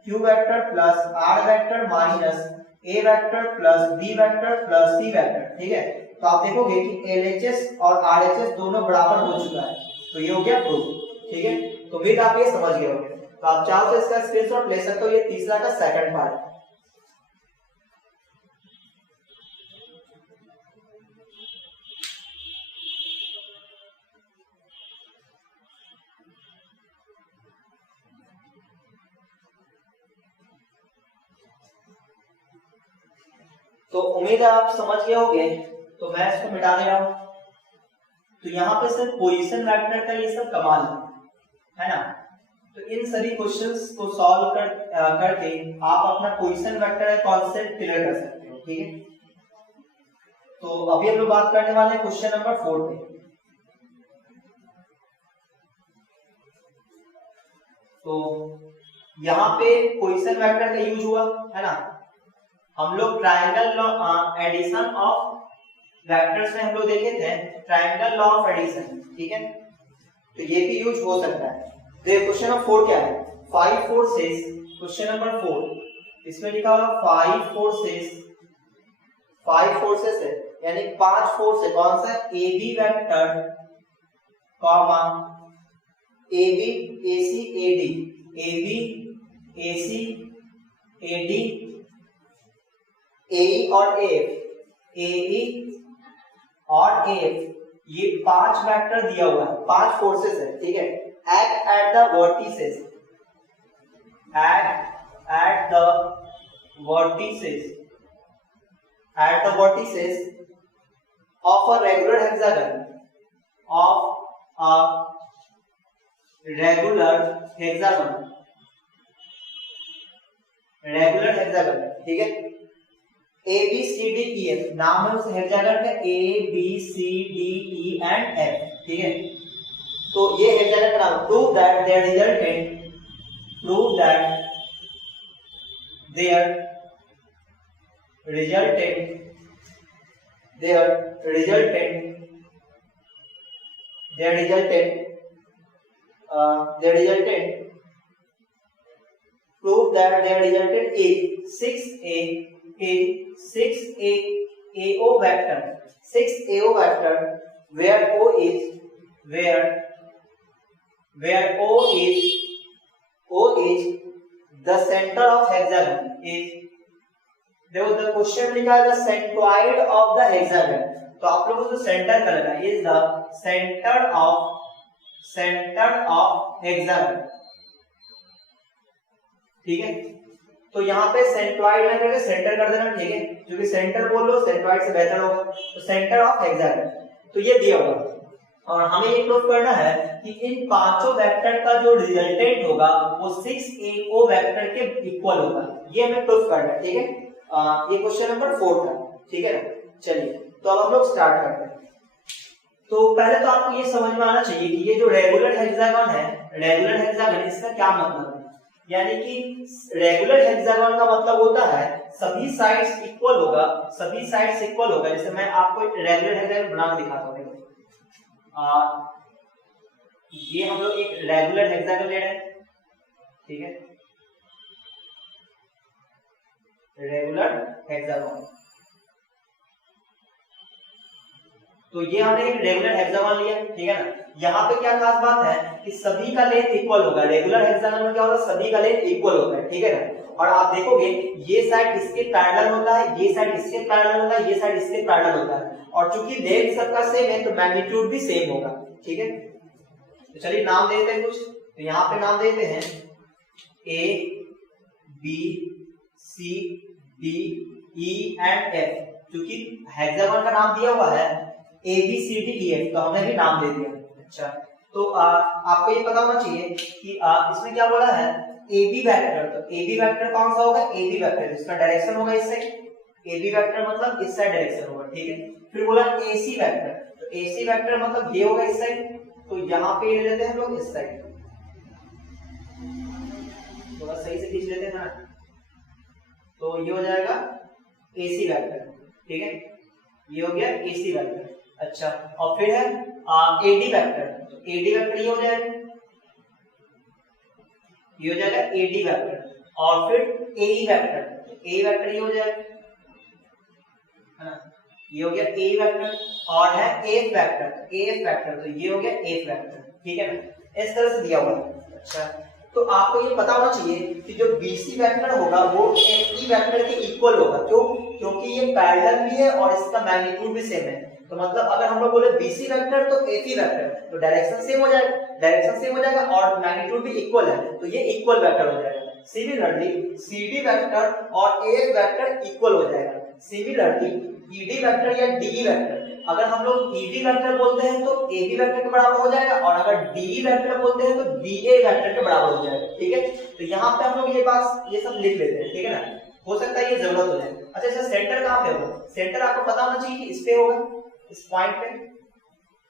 Q vector plus R vector minus A vector plus B vector plus C vector, ठीक है। तो आप देखोगे कि LHS और RHS दोनों बराबर हो चुका है, तो ये हो गया प्रूफ, ठीक है। तो उम्मीद आप ये समझ गए होंगे। तो आप चाहो तो इसका स्क्रीनशॉट ले सकते हो, ये तीसरा का सेकंड पार्ट है। तो उम्मीद है आप समझ गए होंगे। तो मैं इसको मिटा दे रहा हूं। तो यहाँ पे सिर्फ पोजीशन वेक्टर का ये सब कमाल है ना। तो इन सभी क्वेश्चंस को सॉल्व करके आप अपना पोजीशन वेक्टर का कॉन्सेप्ट क्लियर कर सकते हो, ठीक है। तो अभी हम लोग बात करने वाले हैं क्वेश्चन नंबर 4 पे। तो यहाँ पे पोजीशन वेक्टर का यूज हुआ है ना। हम लोग triangle law addition of vectors में हम लोग देखे थे ट्रायंगल लॉ ऑफ एडिशन, ठीक है। तो ये भी यूज हो सकता है। तो क्वेश्चन नंबर 4 क्या है, 5 फोर्सेस, क्वेश्चन नंबर 4 इसमें लिखा हुआ 5 फोर्सेस है, यानी 5 फोर्स है। कौन सा, AB vector comma AB AC AD, AB AC AD, AE और AF, AE और AF, ये 5 वेक्टर दिया हुआ है, 5 फोर्सेस है, ठीक है। Act at the vertices, act at the vertices, at the vertices of a regular hexagon, of a regular hexagon, regular hexagon, ठीक है। A B C D E F नाम है उस हेक्सागन का, A B C D E and F, ठीक है। तो ये हेक्सागन का नाम, prove that their resultant, prove that their resultant, their resultant prove that their resultant is 6a AO vector, 6 AO vector, where O is the center of hexagon, is देखो the question लिखा है the centroid of the hexagon, तो आप लोगों को centre का लगा, is the centre of hexagon, ठीक है। तो यहाँ पे सेंट्रॉइड में करके सेंटर कर देना, ठीक है, क्योंकि सेंटर बोल लो सेंट्रॉइड से बेहतर होगा, तो सेंटर ऑफ हेक्सागन, तो ये दिया हुआ और हमें ये प्रूव करना है कि इन पांचों वेक्टर का जो रिजल्टेंट होगा वो 6AO वेक्टर के इक्वल होगा, ये हमें प्रूव करना है, ठीक है। ये क्वेश्चन नंबर 4 था, ठीक है ना। चलिए तो अब हम लोग स्टार्ट करते हैं। तो पहले तो आपको ये समझ में आना चाहिए कि ये जो रेगुलर हेक्सागन है, रेगुलर हेक्सागन, इसका क्या मतलब है। यानी कि रेगुलर हेक्सागन का मतलब होता है सभी साइड्स इक्वल होगा, सभी साइड्स इक्वल होगा। जैसे मैं आपको रेगुलर हेक्सागन बना के दिखाता हूँ, ये हम लोग एक रेगुलर हेक्सागन ले रहे हैं, ठीक है, रेगुलर हेक्सागन। तो ये हमने एक रेगुलर हेक्सागन लिया, ठीक है ना। यहाँ पे क्या खास बात है कि सभी का लेंथ इक्वल होगा, रेगुलर हेक्सागन में क्या होगा, सभी का लेंथ इक्वल होता है, ठीक है ना। और आप देखोगे ये साइड इसके पैरेलल होता है, ये साइड इसके पैरेलल होता है, ये साइड इसके पैरेलल होता है, और चूंकि लेंथ सबका सेम है तो मैग्नीट्यूड भी सेम होगा, ठीक है। तो चलिए नाम देते हैं कुछ, तो यहाँ पे नाम देते हैं A B C D E and F, क्योंकि हेक्सागन का नाम दिया हुआ है A B C D E F, तो हमने भी नाम दे दिया। अच्छा, तो आपको ये पता होना चाहिए कि इसमें क्या बोला है, AB वेक्टर, तो AB वेक्टर कौन सा होगा, AB वेक्टर जिसका डायरेक्शन होगा इस साइड, AB वेक्टर मतलब इस साइड डायरेक्शन होगा, ठीक है। फिर बोला AC वेक्टर, तो AC वेक्टर मतलब ये होगा इस साइड, तो यहाँ पे ले लेते हैं हम लोग इस साइड, थोड़ा सही से खींच लेते हैं ना, तो ये हो जाएगा AC वेक्टर, ठीक है, ये हो गया AC वेक्टर। अच्छा, और फिर है AD वेक्टर, तो AD वेक्टर ये हो जाएगा, ये हो जाएगा AD वेक्टर, और फिर AE वेक्टर, तो AE वेक्टर ये हो जाएगा, है ना, ये हो गया AE वेक्टर, और है AF वेक्टर, तो AF वेक्टर, तो ये हो गया AF वेक्टर, ठीक है ना, इस तरह से दिया हुआ है। अच्छा, तो आपको ये पता होना चाहिए कि जो BC वेक्टर होगा वो AE वेक्टर के इक्वल होगा, क्यों, क्योंकि ये पैरेलल भी है और इसका मैग्नीट्यूड भी सेम है। तो मतलब अगर हम लोग बोले BC वेक्टर तो AC वेक्टर, तो डायरेक्शन सेम हो जाएगा, डायरेक्शन सेम हो जाएगा और मैग्नीट्यूड भी इक्वल है, तो ये इक्वल वेक्टर हो जाएगा। सिमिलरली CD वेक्टर और AF वेक्टर इक्वल हो जाएगा। सिमिलरली ED वेक्टर या DE वेक्टर, अगर हम लोग ED वेक्टर बोलते हैं तो AB वेक्टर के बराबर हो जाएगा, और अगर DE वेक्टर बोलते हैं तो DA वेक्टर के बराबर हो जाएगा, ठीक है। तो यहाँ पे हम लोग ये सब लिख लेते हैं, ठीक है ना, हो सकता है ये जरूरत हो जाए। अच्छा, इसका सेंटर कहाँ पे होगा, सेंटर आपको पता होना चाहिए कि इस पे होगा, इस पॉइंट पे,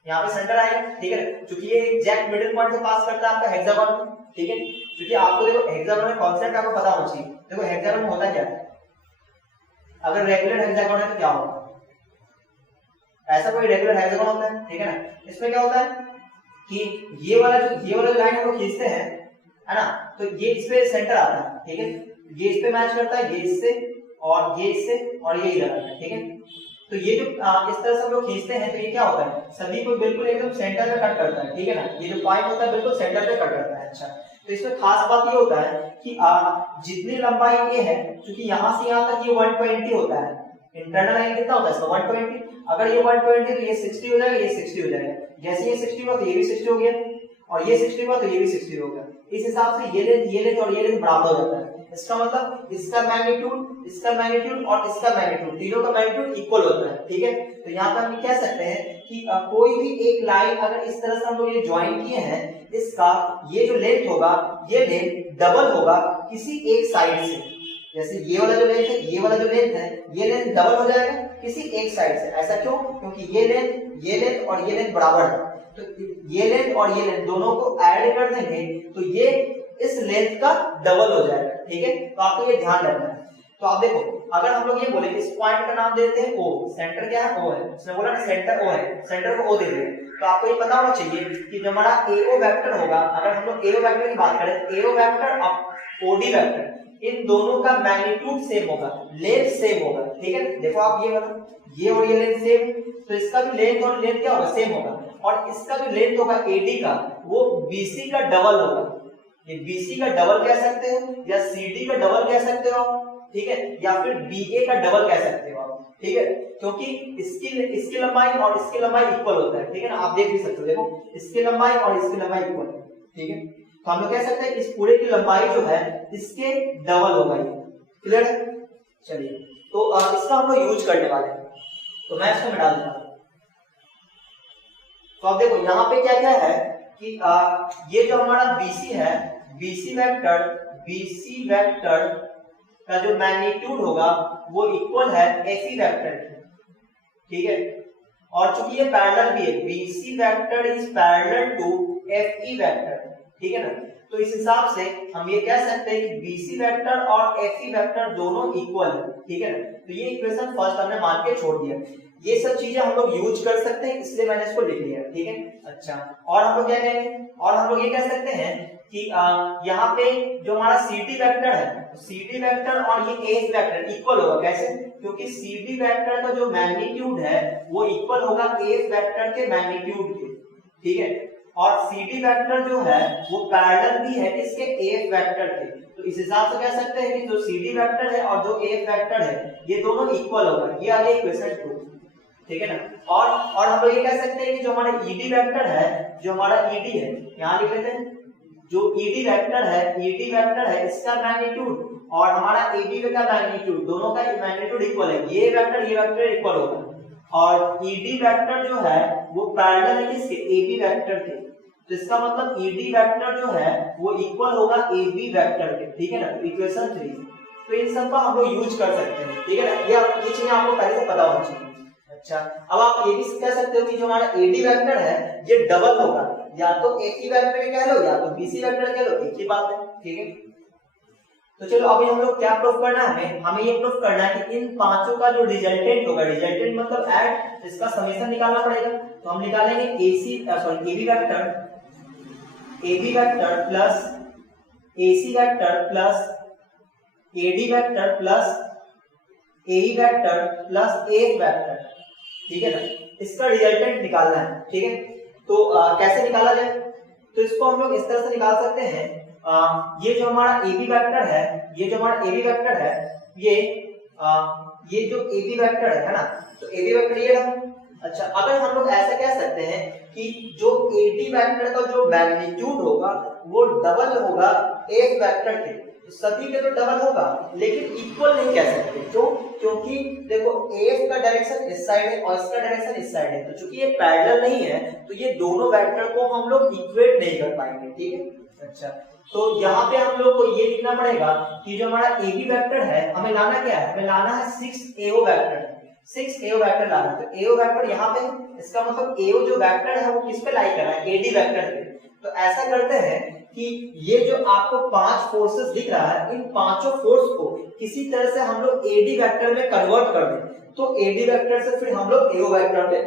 यहाँ पे सेंटर आएगा, ठीक है, क्योंकि ये एग्जैक्ट मिडिल पॉइंट से पास करता है आपका हेक्सागन में, ठीक है। क्योंकि आपको देखो हेक्सागन में कॉन्सेप्ट आपको पता होना चाहिए। देखो हेक्सागन में होता क्या है, अगर रेगुलर हेक्सागन है तो क्या होगा, ऐसा कोई रेगुलर हेक्सागन होता है, ठीक है ना। इसमें क्या होता है कि ये वाला जो लाइन हम लोग खींचते हैं, है ना, तो ये इस पे सेंटर आता है, ठीक है, ये इस पे मैच करता है, ये इससे और ये इससे और ये इधर आता है, ठीक है। तो ये जो इस तरह से हम लोग खींचते हैं तो ये क्या होता है, सभी को बिल्कुल एकदम सेंटर पे कट करता है, ठीक है ना। ये जो पॉइंट होता है बिल्कुल सेंटर पे कट करता है। अच्छा, तो इसमें खास बात ये होता है कि जितनी लंबाई ये है, क्योंकि यहाँ से यहाँ तक ये 120 होता है, इंटरनल लाइन कितना होता है इसका 120, अगर ये 120 तो ये 60 हो जाएगा, ये 60 हो जाएगा, जैसे ये 60 हुआ तो ये भी 60 हो गया, और ये 60 हुआ तो ये भी 60 हो गया। इस हिसाब से ये लेंथ और ये लेंथ बराबर हो जाता है। इसका मतलब इसका मैग्नीट्यूड और इसका मैग्नीट्यूड, तीनों का मैग्नीट्यूड इक्वल होता है, ठीक है। तो यहाँ पर हम कह सकते हैं कि कोई भी एक लाइन अगर इस तरह से हम लोग ये ज्वाइन किए हैं, इसका ये जो लेंथ होगा, ये लेंथ डबल होगा किसी एक साइड से। जैसे ये वाला जो लेंथ है, ये वाला जो लेंथ है, ये लेंथ डबल हो जाएगा किसी एक साइड से। ऐसा क्यों? क्योंकि ये लेंथ और ये लेंथ बराबर है, तो ये लेंथ और ये लेंथ दोनों को ऐड कर देंगे तो ये इस लेंथ का डबल हो जाएगा, ठीक है। तो आपको ये ध्यान रखना है। तो आप देखो, अगर हम लोग ये बोले इस पॉइंट का नाम देते हैं O, सेंटर क्या है O है, उसने बोला ना सेंटर O है, सेंटर को O दे देंगे, तो आपको ये पता होना चाहिए कि जो हमारा AO वेक्टर होगा, अगर हम लोग AO वेक्टर की बात करें, AO वेक्टर और OD वेक्टर, इन दोनों का मैग्नीट्यूड सेम होगा, लेंथ सेम होगा, ठीक है। देखो आप ये बताओ, ये और ये लेंथ सेम, तो इसका भी लेंथ और लेंथ क्या होगा, सेम होगा, और इसका जो लेंथ होगा AD का, वो BC का डबल होगा। ये BC का डबल कह सकते हो, या CD का डबल कह सकते हो, ठीक है, या फिर BA का डबल कह सकते हो आप, ठीक है, क्योंकि इसकी लंबाई और इसकी लंबाई इक्वल होता है, ठीक है ना। आप देख भी सकते हो, देखो इसकी लंबाई और इसकी लंबाई इक्वल है, ठीक है। तो हम लोग कह सकते हैं इस पूरे की लंबाई जो है इसके डबल होगा, ये क्लियर है। चलिए, तो इसका हम लोग यूज करने वाले हैं, तो मैं इसको मिटा देता हूं। तो आप देखो यहाँ पे क्या क्या है कि ये जो हमारा BC है, BC वेक्टर का जो मैग्नीट्यूड होगा वो इक्वल है FE वेक्टर की, ठीक है। और चूंकि ये पैरेलल भी है, BC vector is parallel to FE vector, ठीक है ना। तो इस हिसाब से हम ये कह सकते हैं कि BC वेक्टर और FE वेक्टर दोनों इक्वल है, ठीक है ना। तो ये इक्वेशन फर्स्ट हमने मान के छोड़ दिया। ये सब चीजें हम लोग यूज कर सकते हैं, इसलिए मैंने इसको लिख लिया, ठीक है। अच्छा, और हम लोग क्या कहेंगे, और हम लोग ये कह सकते हैं कि यहाँ पे जो हमारा CD वेक्टर है, CD वेक्टर और ये AF वेक्टर इक्वल होगा। कैसे? क्योंकि CD वेक्टर का जो मैग्नीट्यूड है वो इक्वल होगा AF वेक्टर के मैग्नीट्यूड के, ठीक है। और CD वेक्टर जो है वो पैरेलल भी है इसके AF वेक्टर के। तो इस हिसाब से कह सकते हैं कि जो CD वेक्टर है और जो AF वेक्टर है ये दोनों इक्वल होगा। ये आ गया इक्वेशन 2, ठीक है ना। और हम लोग ये कह सकते हैं कि जो हमारा ED वेक्टर है, जो हमारा ED है, यहाँ लिख लेते हैं, जो ED वेक्टर है इसका मैग्नीट्यूड और हमारा AB का मैग्नीट्यूड, दोनों का मैग्नीट्यूड इक्वल है। ये वेक्टर इक्वल होगा, और ED वेक्टर जो है वो पैरेलल है किसके, AB वेक्टर के। तो इसका मतलब ED वेक्टर जो है वो इक्वल होगा AB वेक्टर के, ठीक है ना। इक्वेशन 3, तो इन सब का हम लोग यूज कर सकते हैं, ठीक है ना। ये चीजें आपको पहले से पता होनी चाहिए। अच्छा, अब आप ये भी कह सकते हो कि जो हमारा AD वेक्टर है ये डबल होगा, या तो FE वेक्टर कह लो या तो BC वेक्टर कह लो, एक ही बात है, ठीक है। तो चलो अभी हम लोग क्या प्रूफ करना है, हमें ये प्रूफ करना है कि इन पांचों का जो रिजल्टेंट होगा, रिजल्टेंट मतलब ऐड, इसका समेशन निकालना पड़ेगा। तो हम निकालेंगे AB vector plus AC vector plus AD vector plus AE vector plus AF vector, ठीक है ना। इसका रिजल्टेंट निकालना है, ठीक है। तो कैसे निकाला जाए, तो इसको हम लोग इस तरह से निकाल सकते हैं। ये जो हमारा AB वेक्टर है, ये जो AB वेक्टर है ना, तो AB वेक्टर ये रहा। अच्छा, अगर हम लोग ऐसा कह सकते हैं कि जो AD वेक्टर का जो मैग्नीट्यूड होगा वो डबल होगा AF वेक्टर के, तो सभी के तो डबल होगा लेकिन इक्वल नहीं कह सकते। क्यों? क्योंकि देखो AF का डायरेक्शन इस साइड है और इसका डायरेक्शन इस साइड है, तो चूंकि ये पैरेलल नहीं है तो ये दोनों वेक्टर को हम लोग इक्वेट नहीं कर पाएंगे, ठीक है। अच्छा, तो यहाँ पे हम लोग को ये लिखना पड़ेगा कि जो हमारा AB वेक्टर है, हमें लाना क्या है, हमें लाना है 6AO वेक्टर, 6AO वेक्टर लाना। तो AO वेक्टर यहाँ पे, इसका मतलब AO जो वेक्टर है वो किस पे लाई कर रहा है, AD वेक्टर पे। तो ऐसा करते हैं कि ये जो आपको 5 फोर्सेस दिख रहा है, इन पांचों फोर्स को किसी तरह से हम लोग AD वेक्टर में कन्वर्ट कर दें, तो AD वेक्टर से फिर हम लोग AO वेक्टर पे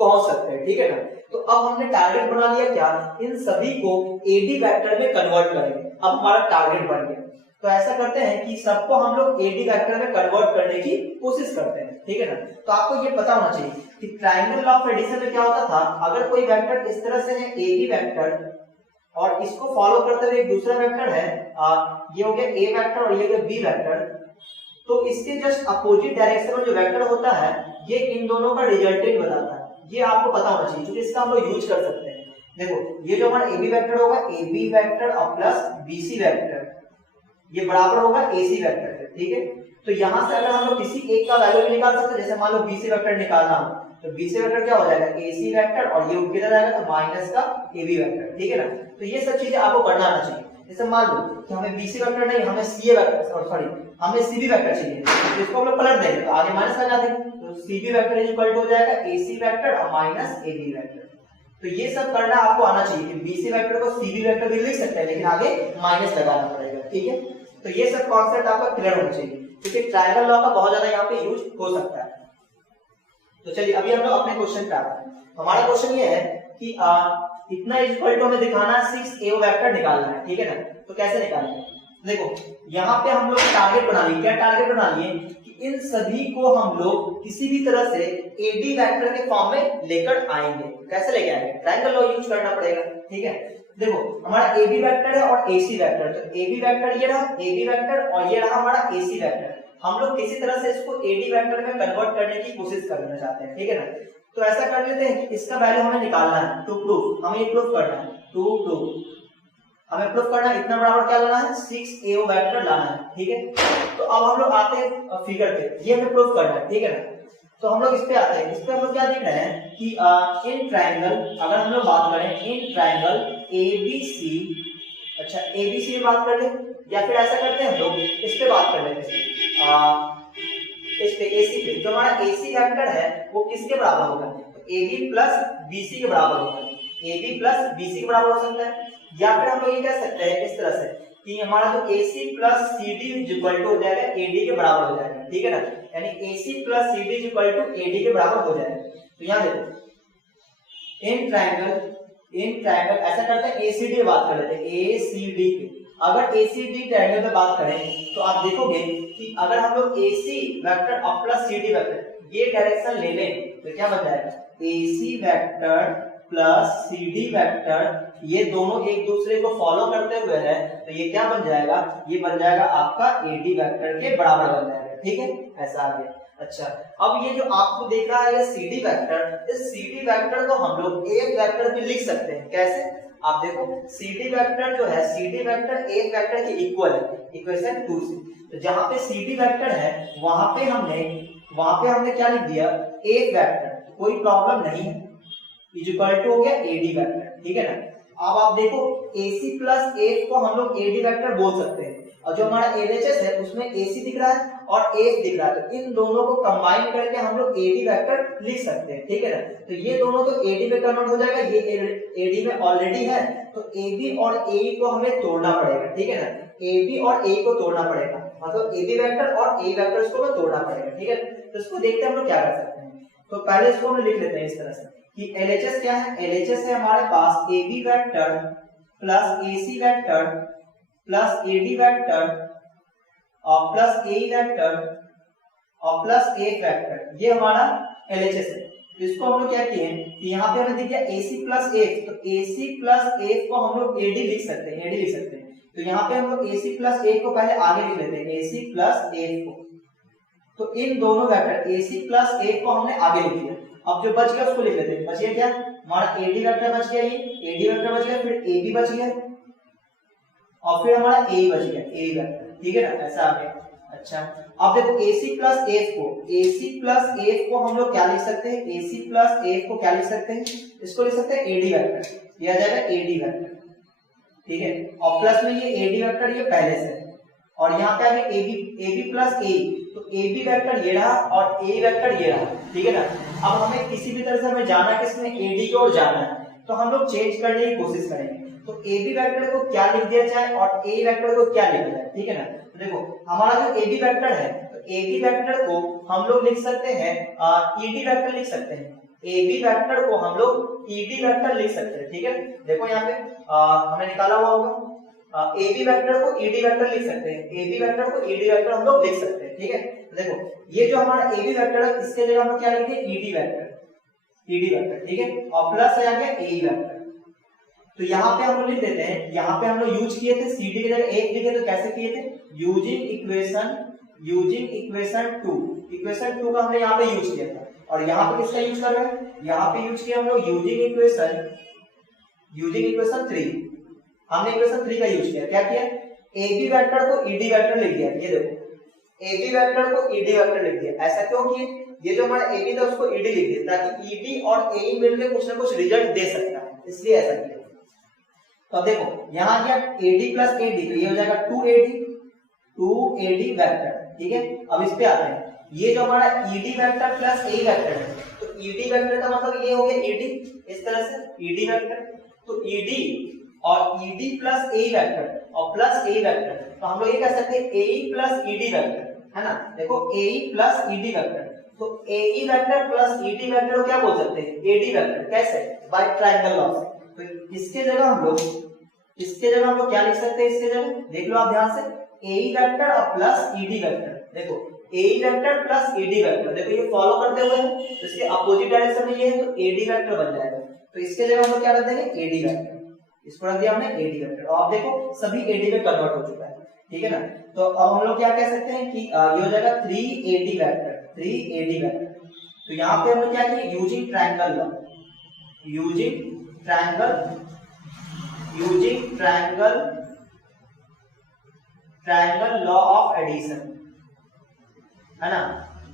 पहुंच सकते हैं, ठीक है ना। तो अब हमने टारगेट बना लिया क्या, इन सभी को AD वेक्टर में कन्वर्ट करेंगे। अब हमारा टारगेट बन गया। तो ऐसा करते हैं कि सबको हम लोग एडी वेक्टर में कन्वर्ट करने की कोशिश करते हैं, ठीक है ना। तो आपको ये पता होना चाहिए कि ट्रायंगल लॉ ऑफ एडिशन में क्या होता था, अगर कोई वेक्टर इस तरह से है ए बी वेक्टर और इसको फॉलो करते हुए एक दूसरा वेक्टर है, ये हो गया ए वेक्टर और ये हो गया बी वेक्टर, तो इसके जस्ट अपोजिट डायरेक्शन में जो वेक्टर होता है ये इन दोनों का रिजल्टेंट बताता है। ये आपको पता होना चाहिए क्योंकि इसका हम लोग यूज कर सकते हैं। देखो ये जो हमारा ए बी वेक्टर होगा, ए बी वेक्टर और प्लस बी सी वेक्टर, ये बराबर होगा ए सी वेक्टर के, ठीक है। तो यहां से अगर हम लोग किसी एक का वैल्यू भी निकाल सकते हैं, जैसे मान लो बी सी वेक्टर निकालना, तो बी सी वेक्टर क्या हो जाएगा ए सी वेक्टर और ये किधर जाएगा तो माइनस का ए बी वेक्टर, ठीक है ना। तो ये सब चीजें आपको करना आना चाहिए। जैसे मान लो कि हमें बी सी वेक्टर नहीं, हमें सी ए वेक्टर सॉरी हमें सी बी वेक्टर चाहिए, तो इसको हम लोग पलट देंगे तो आगे माइनस लगा देंगे, तो C B vector is equal to हो जाएगा ए सी वेक्टर और माइनस ए बी वेक्टर। तो ये सब करना आपको आना चाहिए कि बी सी वेक्टर को सी बी वेक्टर भी लिख सकते हैं लेकिन आगे माइनस लगाना पड़ेगा, ठीक है। तो ये सब कॉन्सेप्ट आपका क्लियर होना चाहिए क्योंकि ट्रायंगल लॉ का बहुत ज्यादा यहाँ पे यूज हो सकता है। तो चलिए अभी हम लोग अपने क्वेश्चन पे आते हैं। हमारा क्वेश्चन ये है कि इतना इक्वल टू हमें दिखाना है 6a वेक्टर निकालना है, ठीक है ना। तो कैसे निकालेंगे, देखो यहाँ पे हम लोग टारगेट बना लिए। क्या टारगेट बना लिए कि इन सभी को हम लोग किसी भी तरह से एडी वेक्टर के फॉर्म में लेकर आएंगे। कैसे लेके आएंगे, ट्रायंगल लॉ यूज करना पड़ेगा, ठीक है। देखो हमारा ए बी वेक्टर है और ए सी वेक्टर, तो ए बी वेक्टर ये रहा, ए बी वेक्टर और ये रहा हमारा ए सी वेक्टर। हम लोग किसी तरह से इसको एडी वेक्टर में कन्वर्ट करने की कोशिश करना चाहते हैं, ठीक है ना। तो ऐसा कर लेते हैं कि इसका वैल्यू हमें निकालना है टू प्रूफ, हमें ये प्रूफ करना है टू हमें प्रूफ करना है इतना बराबर क्या लाना है 6a वेक्टर लाना है, ठीक है। तो अब हम लोग आते हैं फिगर पे, ये हमें प्रूफ करना है, ठीक है ना। तो हम लोग इस पे आते हैं। इस पे हम लोग क्या देख रहे हैं कि इन ट्रायंगल, अगर हम लोग बात करें इन ट्रायंगल ABC, अच्छा ABC में बात कर ले या फिर ऐसा करते हैं हम लोग इस पे बात कर लेते हैं, इस पे AC पे। जो हमारा AC वेक्टर है वो किसके बराबर होगा, तो AB प्लस BC के बराबर होगा। AB प्लस BC के बराबर हो सकता है, या फिर हम लोग ये कह सकते हैं इस तरह से कि हमारा जो AC plus CD equal to हो जाएगा AD के बराबर हो जाएगा, ठीक है ना। यानी AC plus CD equal to AD के बराबर हो जाएगा। तो यहाँ देखो इन ट्रायंगल ऐसा करते हैं ACD की बात कर लेते हैं, ACD की। अगर ACD ट्रायंगल पे बात करें तो आप देखोगे कि अगर हम लोग AC वेक्टर और प्लस CD वेक्टर ये डायरेक्शन ले लें तो क्या बन जाएगा AC vector plus CD vector, ये दोनों एक दूसरे को फॉलो करते हुए है, तो ये क्या बन जाएगा, ये बन जाएगा आपका AD वेक्टर के बराबर बन जाएगा, ठीक है। ऐसा आ गया। अच्छा अब ये जो आपको देख रहा है ये CD वेक्टर, इस CD वेक्टर को हम लोग एक वेक्टर भी लिख सकते हैं। कैसे, आप देखो CD वेक्टर जो है CD वेक्टर एक वेक्टर के इक्वल है, इक्वेशन 2 से। तो जहां पे CD वेक्टर है वहां पे हमने क्या लिख दिया एक वेक्टर, कोई प्रॉब्लम नहीं है, इज इक्वल टू हो गया AD वेक्टर, ठीक है ना। अब आप देखो AC प्लस 1 को हम लोग AD वेक्टर बोल सकते हैं, और जो हमारा LHS है उसमें AC दिख रहा है और 1 दिख रहा है, तो इन दोनों को कंबाइन करके हम लोग AD वेक्टर लिख सकते हैं, ठीक है ना। तो ये दोनों तो AD में कन्वर्ट हो जाएगा, ये AD में ऑलरेडी है, तो AB और AE को हमें तोड़ना पड़ेगा, ठीक है ना। AB और AE को तोड़ना पड़ेगा, मतलब AB वेक्टर और A वेक्टर को तोड़ना पड़ेगा, ठीक है। तो इसको देखते हैं हम लोग क्या कर सकते हैं। तो पहले इसको हम लिख लेते हैं इस तरह से कि LHS क्या है, LHS है हमारे पास AB vector plus AC vector plus AD vector और प्लस AE वेक्टर और प्लस A वेक्टर, ये हमारा LHS है। तो इसको हम लोग क्या किए कि यहाँ पे हमें दिख गया AC प्लस 1, तो AC प्लस 1 को हम लोग AD लिख सकते हैं, तो यहाँ पे हम लोग AC प्लस 1 को पहले आगे लिख लेते हैं, AC प्लस 1 को। तो इन दोनों वेक्टर AC प्लस 1 को हमने आगे लिख दिया। अब जो बच गया उसको लिख लेते हैं, बचिए क्या, हमारा AD वेक्टर बच गया, ये AD वेक्टर बच गया, फिर AB बच गया और फिर हमारा AE बच गया, AE वेक्टर, ठीक है ना। ऐसा आ गया। अच्छा अब देखो AC प्लस 1 को हम लोग क्या लिख सकते हैं, AC प्लस 1 को क्या लिख सकते हैं, इसको लिख सकते हैं AD वेक्टर, ये आ जाएगा AD वेक्टर, ठीक है। और प्लस में ये AD वेक्टर ये पहले से, और यहाँ पे आ गया AB प्लस AE, तो AB वेक्टर ये रहा और AE वेक्टर ये रहा, ठीक है ना। अब हमें किसी भी तरह से हमें जाना किसमें AD की ओर जाना है, तो हम लोग चेंज करने की कोशिश करेंगे। तो AB वेक्टर को क्या लिख दिया जाए और AE वेक्टर को क्या लिखा जाए, ठीक है ना। तो देखो हमारा जो AB वेक्टर है, तो AB वेक्टर को हम लोग लिख सकते हैं ED वेक्टर लिख सकते हैं, AB वेक्टर को हम लोग ED वेक्टर लिख सकते हैं, ठीक है। देखो यहाँ पे हमें निकाला हुआ होगा ए बी वेक्टर को ईडी वेक्टर लिख सकते हैं, ए बी वेक्टर को ईडी वेक्टर हम लोग लिख सकते हैं, ठीक है। देखो ये जो हमारा ए बी वेक्टर है इसके जगह हम लोग क्या लिखेंगे, ईडी वेक्टर, ईडी वेक्टर, ठीक है। और प्लस आ गया ए वेक्टर। तो यहाँ पे हम लोग लिख देते हैं, यहाँ पे हम लोग यूज किए थे सीडी की जगह एक लिखे तो कैसे किए थे, यूजिंग इक्वेशन 2, इक्वेशन 2 का हमने यहाँ पे यूज किया था। और यहाँ पे किसका यूज कर रहे हैं, यहाँ पे यूज किया हम लोग यूजिंग इक्वेशन 3, हमने इक्वेशन 3 का यूज किया। क्या किया, ए बी वेक्टर को ईडी वेक्टर लिख दिया, ये देखो ए बी वेक्टर को ईडी वेक्टर लिख दिया। ऐसा क्यों किए, ये जो हमारा ए बी था उसको ईडी लिख दिया ताकि ईडी और ए मिलकर कुछ ना कुछ रिजल्ट दे सकता है, इसलिए ऐसा किया। तो अब देखो यहाँ गया AD प्लस AD, तो ये हो जाएगा 2AD वेक्टर, ठीक है। अब इस पे आते हैं, ये जो हमारा ED vector plus A vector है, तो ED वेक्टर का मतलब ये हो गया ED, इस तरह से ED वेक्टर, तो ED और ED प्लस A वेक्टर और प्लस A वेक्टर, तो हम लोग ये कह सकते हैं AE प्लस ED वेक्टर, है ना। देखो AE प्लस ED वेक्टर, तो AE vector plus ED vector को क्या बोल सकते हैं, AD वेक्टर, कैसे, बाय ट्रायंगल लॉ से। तो इसके जगह हम लोग क्या लिख सकते हैं, इसके जगह देख लो आप ध्यान से, AE वेक्टर और प्लस ED वेक्टर। देखो AE vector plus ED vector, देखो ये फॉलो करते हुए है, तो इसके अपोजिट डायरेक्शन में ये है, तो AD वेक्टर बन जाएगा। तो इसके जगह हम लोग क्या रख देंगे, AD वेक्टर, इसको रख दिया हमने AD वेक्टर। और आप देखो सभी AD में कन्वर्ट हो चुका है, ठीक है ना। तो अब हम लोग क्या कह सकते हैं कि ये हो जाएगा 3AD वेक्टर, 3AD वेक्टर। तो यहाँ पे हम लोग क्या किए, using triangle law of addition, है ना,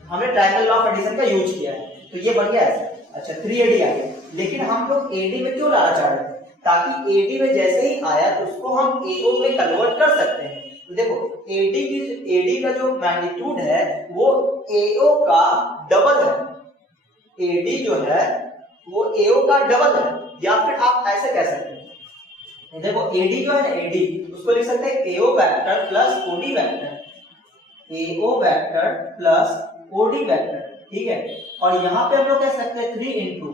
हमने ट्रायंगल लॉ ऑफ एडिशन का यूज किया है, तो ये बन गया ऐसा। अच्छा 3AD आ गया, लेकिन हम लोग AD में क्यों लाना चाह रहे हैं, ताकि AD में जैसे ही आया तो उसको हम AO में कन्वर्ट कर सकते हैं। तो देखो AD का जो मैग्नीट्यूड है वो AO का डबल है, AD जो है वो AO का डबल है, या फिर आप ऐसे कह सकते हैं, देखो AD जो है ना, AD उसको लिख सकते हैं AO vector plus OD vector, AO vector plus OD vector, ठीक है। और यहाँ पे हम लोग कह सकते हैं 3 इंटू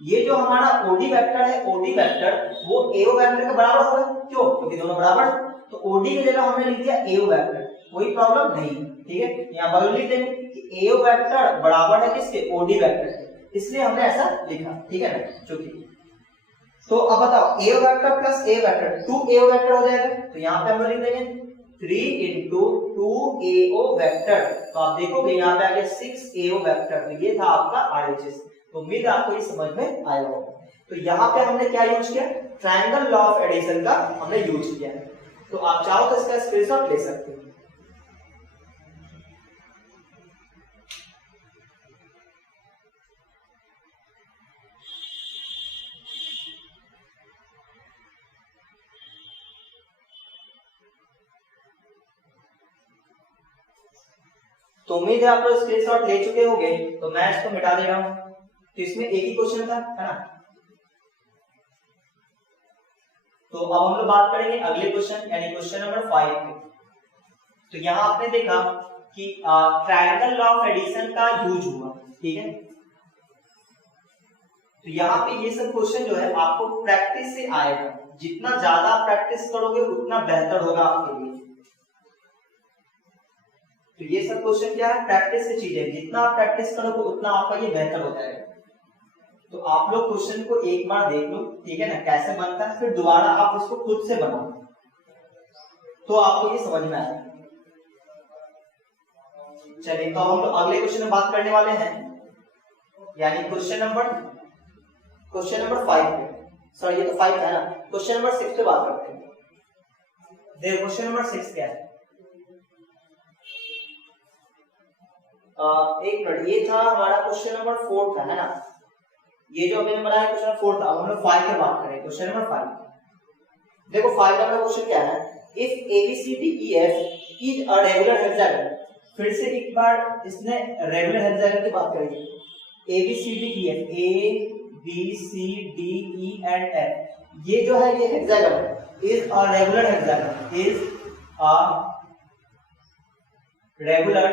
ये जो हमारा OD वेक्टर है, OD वेक्टर वो AO वेक्टर के बराबर होगा, क्यों, क्योंकि दोनों बराबर, तो OD की जगह हमने लिख दिया AO वेक्टर, कोई प्रॉब्लम नहीं, ठीक है। यहाँ बगल लिख देंगे कि AO वेक्टर बराबर है किसके, OD वेक्टर के, इसलिए हमने ऐसा लिखा, ठीक है ना, चूंकि। तो अब बताओ AO vector plus A vector 2AO vector हो जाएगा, तो यहाँ पे हम लिख देंगे 3 इंटू 2AO वेक्टर, तो आप देखोगे यहाँ पे आ गया 6AO वेक्टर, तो ये था आपका RHS। तो उम्मीद आपको ये समझ में आया होगा। तो यहाँ पे हमने क्या यूज किया, ट्रायंगल लॉ ऑफ एडिशन का हमने यूज किया है। तो आप चाहो तो इसका स्क्रीनशॉट ले सकते हो। तो उम्मीद है आप लोग स्क्रीनशॉट ले चुके होंगे, तो मैं इसको मिटा दे रहा हूं। तो इसमें एक ही क्वेश्चन था, है ना। तो अब हम लोग बात करेंगे अगले क्वेश्चन यानी क्वेश्चन नंबर 5 पे। तो यहाँ आपने देखा कि ट्रायंगल लॉ ऑफ एडिशन का यूज हुआ, ठीक है। तो यहाँ पे ये सब क्वेश्चन जो है आपको प्रैक्टिस से आएगा, जितना ज्यादा प्रैक्टिस करोगे उतना बेहतर होगा आपके लिए। तो ये सब क्वेश्चन क्या है, प्रैक्टिस से चीजें, जितना आप प्रैक्टिस करोगे उतना आपका ये बेहतर होता है। तो आप लोग क्वेश्चन को एक बार देख लो, ठीक है ना, कैसे बनता है, फिर दोबारा आप इसको खुद से बनाओ, तो आपको ये समझ में आएगा। चलिए तो हम लोग अगले क्वेश्चन में बात करने वाले हैं, यानी क्वेश्चन नंबर 5 पे, सॉरी ये तो 5 है ना, क्वेश्चन नंबर 6 पे बात करते हैं। देखो क्वेश्चन नंबर 6 क्या है, एक मिनट, ये था हमारा क्वेश्चन नंबर 4 था, है ना। ये जो मैंने बनाया क्वेश्चन नंबर 4 था, अब हम लोग 5 पे बात करें, क्वेश्चन नंबर 5। देखो 5 का क्वेश्चन क्या है, if ABCDEF is a regular hexagon. फिर से एक बार इसने रेगुलर हेक्सागन की बात करेंगे, ABCDEF ABCDE एंड F, ये जो है ये हेक्सागन है, is a regular hexagon, is a regular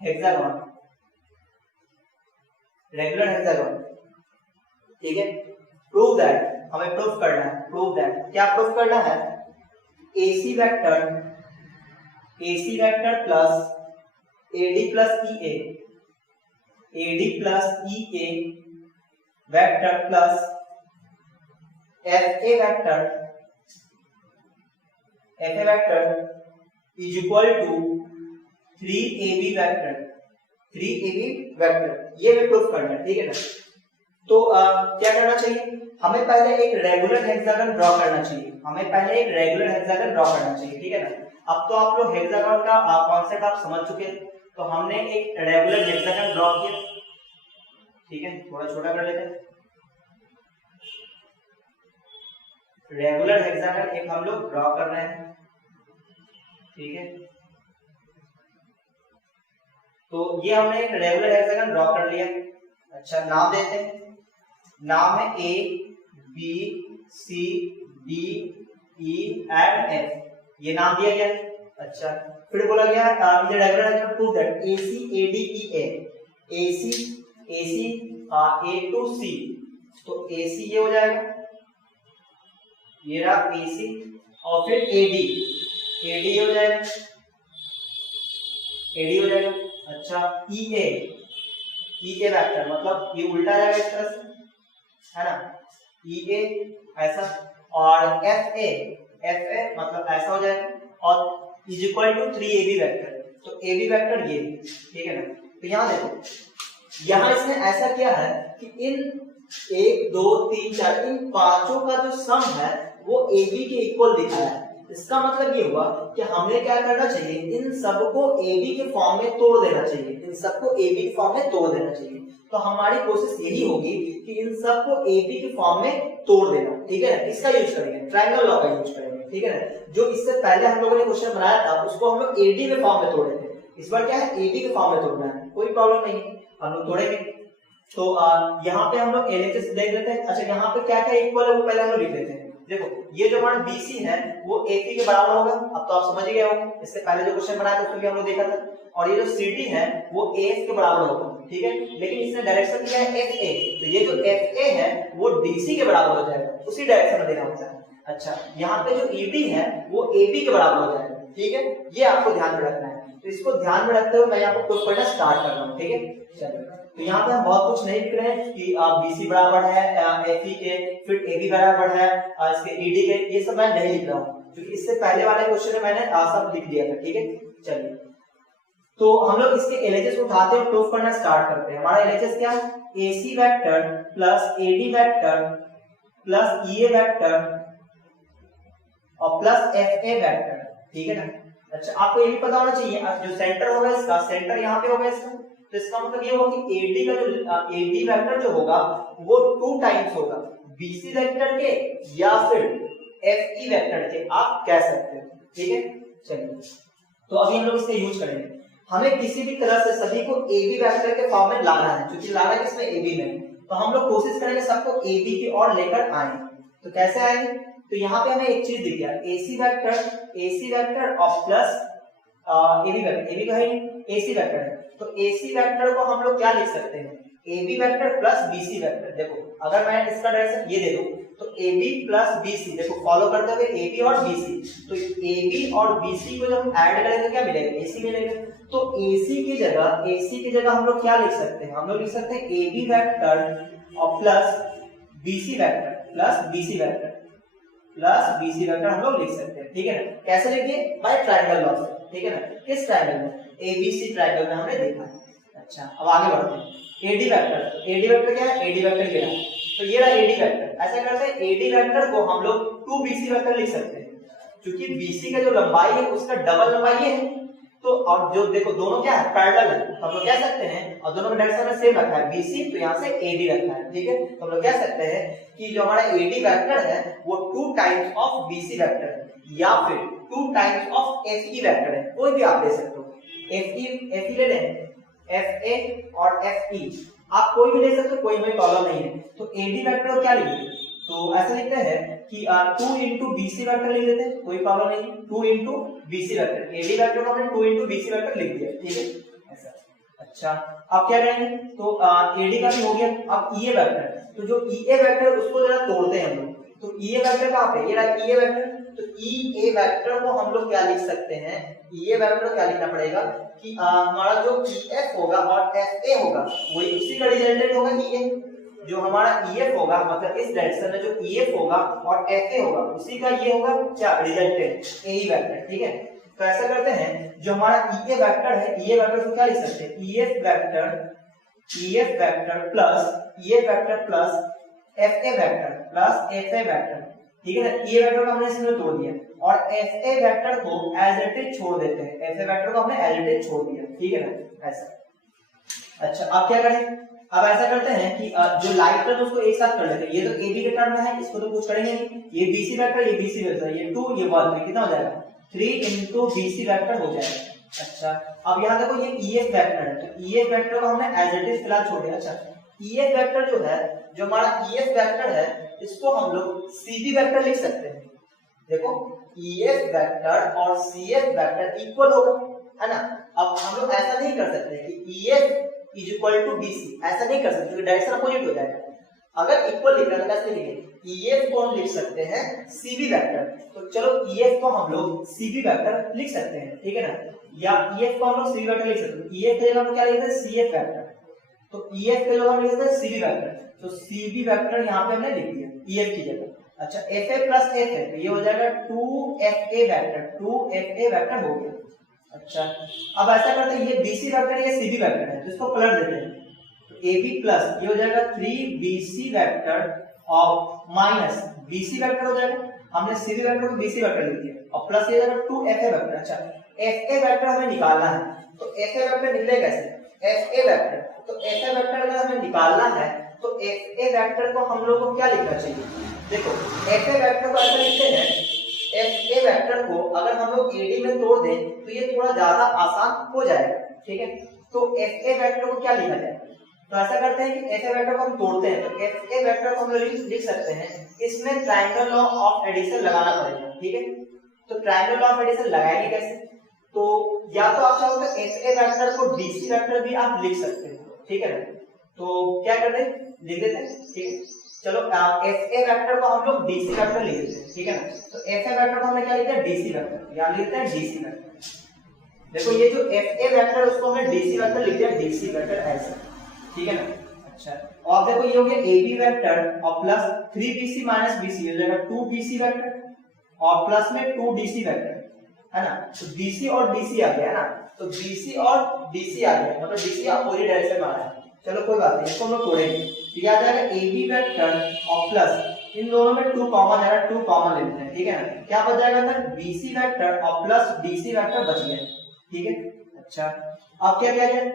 hexagon, regular hexagon, ठीक है। प्रूव दैट, हमें प्रूफ करना है, प्रूव दैट, क्या प्रूफ करना है, AC vector plus AD plus EA vector plus FA vector is equal to 3AB vector ये हमें प्रूफ करना है, ठीक है ना। तो क्या करना चाहिए, हमें पहले एक रेगुलर हेक्सागन ड्रॉ करना चाहिए, ठीक है ना। अब तो आप लोग हेक्सागन का कॉन्सेप्ट आप समझ चुके हैं, तो हमने एक रेगुलर हेक्सागन ड्रॉ किया, ठीक है। थोड़ा छोटा कर लेते हैं। रेगुलर हेक्सागन एक हम लोग ड्रॉ कर रहे हैं, ठीक है। तो ये हमने एक रेगुलर हेक्सागन ड्रॉ कर लिया। अच्छा, नाम देते हैं, नाम है A B C D E and F, ये नाम दिया गया। अच्छा, फिर बोला गया ये regular hexagon prove that AC AD EA AC A to C, तो AC ये हो जाएगा, ये रहा AC, और फिर AD हो जाएगा, अच्छा EA वेक्टर मतलब ये उल्टा जाएगा इस तरह से, है ना, EA ऐसा, और FA मतलब ऐसा हो जाएगा, और is equal to 3AB vector, तो AB वेक्टर ये, ठीक है ना। तो यहाँ देखो, यहाँ इसने ऐसा किया है कि इन 1 2 3 4 इन पांचों का जो सम है वो AB के इक्वल दिखाया है। इसका मतलब ये हुआ कि हमें क्या करना चाहिए, इन सबको AB के फॉर्म में तोड़ देना चाहिए, तो हमारी कोशिश यही होगी कि इन सबको AB के फॉर्म में तोड़ देना, ठीक है ना। इसका यूज करेंगे, ट्रायंगल लॉ का यूज करेंगे, ठीक है ना। जो इससे पहले हम लोगों ने क्वेश्चन बनाया था उसको हम लोग AD के फॉर्म में तोड़े थे, इस बार क्या है AB के फॉर्म में तोड़ना है, कोई प्रॉब्लम नहीं है, हम लोग तोड़ेंगे। तो यहाँ पे हम लोग LHS देख लेते हैं। अच्छा, यहाँ पे क्या क्या इक्वल है वो पहले हम लोग लिख लेते हैं। देखो, ये जो हमारा BC है वो AC के बराबर होगा, अब तो आप समझ ही गए होंगे, इससे पहले जो क्वेश्चन बनाया था उसमें भी हम लोग देखा था। और ये जो CD है वो AF के बराबर होगा, ठीक है, लेकिन इसने डायरेक्शन दिया है FA, तो ये जो FA है वो DC के बराबर हो जाएगा, उसी डायरेक्शन में देना होता है। अच्छा, यहाँ पे जो ED है वो AB के बराबर हो जाएगा, ठीक है, ये आपको ध्यान में रखना है। तो इसको ध्यान में रखते हुए मैं यहाँ पर प्रूफ करना स्टार्ट कर रहा हूँ, ठीक है। चलिए, तो यहाँ पे हम बहुत कुछ नहीं लिख रहे हैं कि BC बराबर है FE के, फिर AB बराबर है इसके ED के, ये सब मैं नहीं लिख रहा हूँ क्योंकि इससे पहले वाले क्वेश्चन में मैंने सब लिख दिया था, ठीक है। चलिए, तो हम लोग इसके LHS उठाते हैं और प्रूफ करना स्टार्ट करते हैं। हमारा LHS क्या है, AC vector plus AD vector plus EA vector और प्लस FA वेक्टर, ठीक है ना। अच्छा, आपको ये भी पता होना चाहिए जो सेंटर होगा इसका, सेंटर यहाँ पे होगा इसका, तो इसका मतलब ये होगा कि AD का जो AD वेक्टर जो होगा वो 2 टाइम्स होगा BC वेक्टर के या फिर FE वेक्टर के, आप कह सकते हो, ठीक है। चलिए, तो अभी हम लोग इसका यूज करेंगे। हमें किसी भी तरह से सभी को AB वेक्टर के फॉर्म में लाना है, क्योंकि लाना किसमें AB में, तो हम लोग कोशिश करेंगे सबको AB की ओर लेकर आए। तो कैसे आएंगे, तो यहाँ पे हमें एक चीज दिख गया, AC वेक्टर और प्लस AB वेक्टर, AB का है AC वेक्टर है, तो AC वेक्टर को हम लोग क्या लिख सकते हैं, AB vector plus BC vector. देखो, अगर मैं इसका डायरेक्शन ये दे दूं तो AB प्लस BC, देखो फॉलो करते हुए AB और BC, तो AB और BC को जब हम ऐड करेंगे क्या मिलेगा, AC मिलेगा। तो AC की जगह हम लोग क्या लिख सकते हैं, हम लोग लिख सकते हैं AB वेक्टर और प्लस BC वेक्टर हम लोग लिख सकते हैं, ठीक है ना। कैसे लिखिए, बाय ट्रायंगल लॉ से, ठीक है ना। किस ट्रायंगल में, ABC ट्रायंगल में हमने देखा है। अच्छा, अब आगे बढ़ते हैं। AD वेक्टर क्या है, AD वेक्टर ये रहा, तो ये रहा AD वेक्टर। ऐसा करते हैं, AD वेक्टर को हम लोग 2BC वेक्टर लिख सकते हैं, क्योंकि BC का जो लंबाई है उसका डबल लंबाई है, तो और जो देखो दोनों क्या है, पैरेलल है, तो हम लोग कह सकते हैं, और दोनों का डायरेक्शन में सेम रखा है BC, तो यहाँ से AD रखा है, ठीक है। तो हम लोग कह सकते हैं कि जो हमारा AD वेक्टर है वो 2 टाइम्स ऑफ BC वेक्टर है या फिर 2 टाइम्स ऑफ FE वेक्टर है, कोई भी आप ले सकते हो। FE ले लें, FA और FE, आप कोई भी ले सकते हो, कोई हमें प्रॉब्लम नहीं है। तो AD वेक्टर को क्या लिखेंगे, तो ऐसे लिखते हैं कि 2 into BC वेक्टर लिख देते हैं, कोई प्रॉब्लम नहीं, 2 into BC vector, AD vector को हमने 2 into BC वेक्टर लिख दिया, ठीक है ऐसा। अच्छा, अब क्या करेंगे, तो AD का भी हो गया। अब EA वेक्टर, तो जो EA वेक्टर उसको जरा तोड़ते हैं हम लोग, तो EA वेक्टर कहाँ पे, ये रहा EA वेक्टर, तो ई ए वेक्टर को हम लोग क्या लिख सकते हैं, ई ए वेक्टर को क्या लिखना पड़ेगा कि हमारा जो ई एफ होगा और एफ ए होगा वही उसी का रिजल्टेंट होगा ई ए। जो हमारा ई एफ होगा मतलब इस डायरेक्शन में जो ई एफ होगा और एफ ए होगा उसी का ये होगा क्या रिजल्टेंट ए ई वेक्टर। ठीक है, तो ऐसा करते हैं जो हमारा ई ए वेक्टर है, ई ए वेक्टर को क्या लिख सकते हैं, E F vector plus F A vector plus F A vector. ठीक है ना, ई ए वेक्टर को हमने इसमें तोड़ दिया और एफ ए वेक्टर को एज इट इज छोड़ देते हैं, एफ ए वेक्टर को हमने एज इट इज छोड़ दिया। ठीक है ना, ऐसा। अच्छा, अब क्या करें, अब ऐसा करते हैं कि जो लाइट टर्म उसको एक साथ कर लेते हैं। ये तो ए बी के टर्म में है, इसको तो कुछ करेंगे नहीं, ये बी सी वेक्टर, ये बी सी वेक्टर, ये 2 ये 1 में कितना हो जाएगा 3 into बी सी वेक्टर हो जाएगा। अच्छा, अब यहाँ देखो ये ई एफ वेक्टर है, तो ई एफ वेक्टर को हमने एज इट इज फिलहाल छोड़ दिया। अच्छा, ई एफ वेक्टर जो है, जो हमारा ई एफ वेक्टर है इसको हम लोग सी बी वेक्टर लिख सकते हैं। देखो ई एफ वेक्टर और सी एफ वेक्टर इक्वल होगा, है ना। अब हम लोग ऐसा नहीं कर सकते कि E F is equal to B C, ऐसा नहीं कर सकते क्योंकि डायरेक्शन अपोजिट हो जाएगा। अगर इक्वल लिखना है तो कैसे लिखेंगे, ई एफ को हम लिख सकते हैं सी बी वेक्टर, तो चलो ई एफ को हम लोग सी बी वेक्टर लिख सकते हैं। ठीक है ना, या ई एफ को हम लोग सी बी वेक्टर लिख सकते हैं। ई एफ के जगह हम क्या लिखते हैं सी एफ वेक्टर, तो ई एफ के जगह हम लिखते हैं सी बी वेक्टर, तो सी बी वेक्टर यहाँ पे हमने लिख दिया ई एफ की जगह। अच्छा, एफ ए प्लस एफ है तो ये हो जाएगा 2 F A vector, 2 F A vector हो गया। अच्छा, अब ऐसा करते हैं ये बी सी वेक्टर ये सी बी वेक्टर है तो इसको पलट देते हैं, तो ए बी प्लस ये हो जाएगा 3 बी सी वेक्टर और माइनस बी सी वेक्टर हो जाएगा, हमने सी बी वेक्टर को बी सी वेक्टर लिख दिया और प्लस ये हो जाएगा 2 एफ ए वेक्टर। अच्छा, एफ ए वेक्टर हमें निकालना है, तो एफ ए वेक्टर निकले कैसे, एफ ए वेक्टर, तो एफ ए वेक्टर अगर हमें निकालना है तो एफ ए वेक्टर को हम लोग को क्या लिखना चाहिए, देखो एफ ए वेक्टर को ऐसा लिखते हैं, एफ ए वेक्टर को अगर हम लोग एडी में तोड़ दें तो ये थोड़ा ज्यादा आसान हो जाएगा। ठीक है, तो एफ ए वेक्टर को क्या लिखा जाए, तो ऐसा करते हैं कि एफ ए वेक्टर को हम तोड़ते हैं, तो एफ ए वेक्टर को हम लिख सकते हैं, इसमें ट्रायंगल लॉ ऑफ एडिशन लगाना पड़ेगा। ठीक है, तो ट्रायंगल लॉ ऑफ एडिशन लगाएंगे कैसे, तो या तो आप चाहो तो एफ ए वेक्टर को डीसी वेक्टर भी आप लिख सकते हो। ठीक है ना, तो क्या करते हैं लिख देते हैं। ठीक है, चलो एफ ए वेक्टर को हम लोग डीसी वेक्टर लिख देते हैं। ठीक है ना, तो एफ ए वेक्टर को हमने क्या लिखा है डीसी वेक्टर, यहां लिखते हैं डीसी वेक्टर। देखो ये जो एफ ए वेक्टर उसको हमने डीसी वेक्टर लिख दिया, डीसी वेक्टर ऐसा। ठीक है ना, अच्छा, और देखो ये हो गया ए बी वेक्टर और प्लस 3bc माइनस bc हो जाएगा 2bc वेक्टर और प्लस में 2dc वेक्टर, है ना। तो bc और dc आ गया, है ना, तो bc और dc आ गया, मतलब dc अपोजिट डायरेक्शन में आ रहा है। चलो कोई बात नहीं, इसको हम लोग तोड़ेंगे, तो ये आ जाएगा ए बी वेक्टर और प्लस इन दोनों में 2 कॉमन है, 2 कॉमन लेते हैं। ठीक है ना, क्या बच जाएगा अंदर bc वेक्टर और प्लस dc वेक्टर बच गया। ठीक है, अच्छा, अब क्या किया जाए,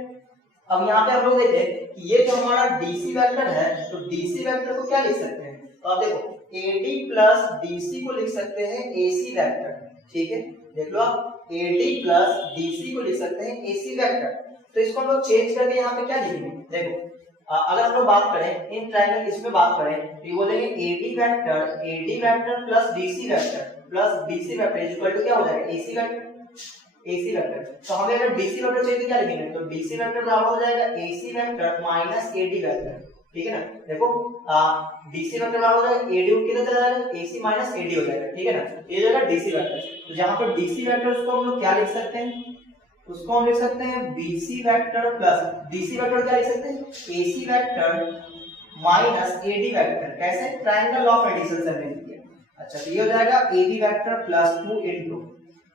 अब यहाँ पे हम लोग देखते हैं कि ये जो हमारा डीसी वेक्टर है तो डीसी वेक्टर को क्या लिख सकते हैं, तो आप देखो एडी प्लस डीसी को लिख सकते हैं एसी वेक्टर। ठीक है, देख लो आप एडी प्लस डीसी को लिख सकते हैं एसी वेक्टर, तो इसको हम लोग चेंज करके यहाँ पे क्या लिखेंगे, देखो अगर हम लोग बात करें इन ट्रायंगल इसमें बात करें तो ये बोलेंगे AD vector plus DC vector equal to क्या हो जाएगा एसी वेक्टर, AC वेक्टर। तो हमें अगर DC वेक्टर चाहिए तो क्या लिखेंगे, तो DC वेक्टर बराबर हो जाएगा AC vector minus AD vector. ठीक है ना, देखो DC वेक्टर बराबर हो जाएगा AD कितना चला जाएगा AC माइनस AD हो जाएगा। ठीक है ना, ये हो जाएगा DC वेक्टर। तो जहां पर DC वेक्टर उसको हम लोग क्या लिख सकते हैं, उसको हम लिख सकते हैं BC vector plus DC vector क्या लिख सकते हैं AC vector minus AD vector, कैसे ट्रायंगल ऑफ एडिशन से हमने लिख दिया। अच्छा, तो ये हो जाएगा AB वेक्टर प्लस 2 इनटू,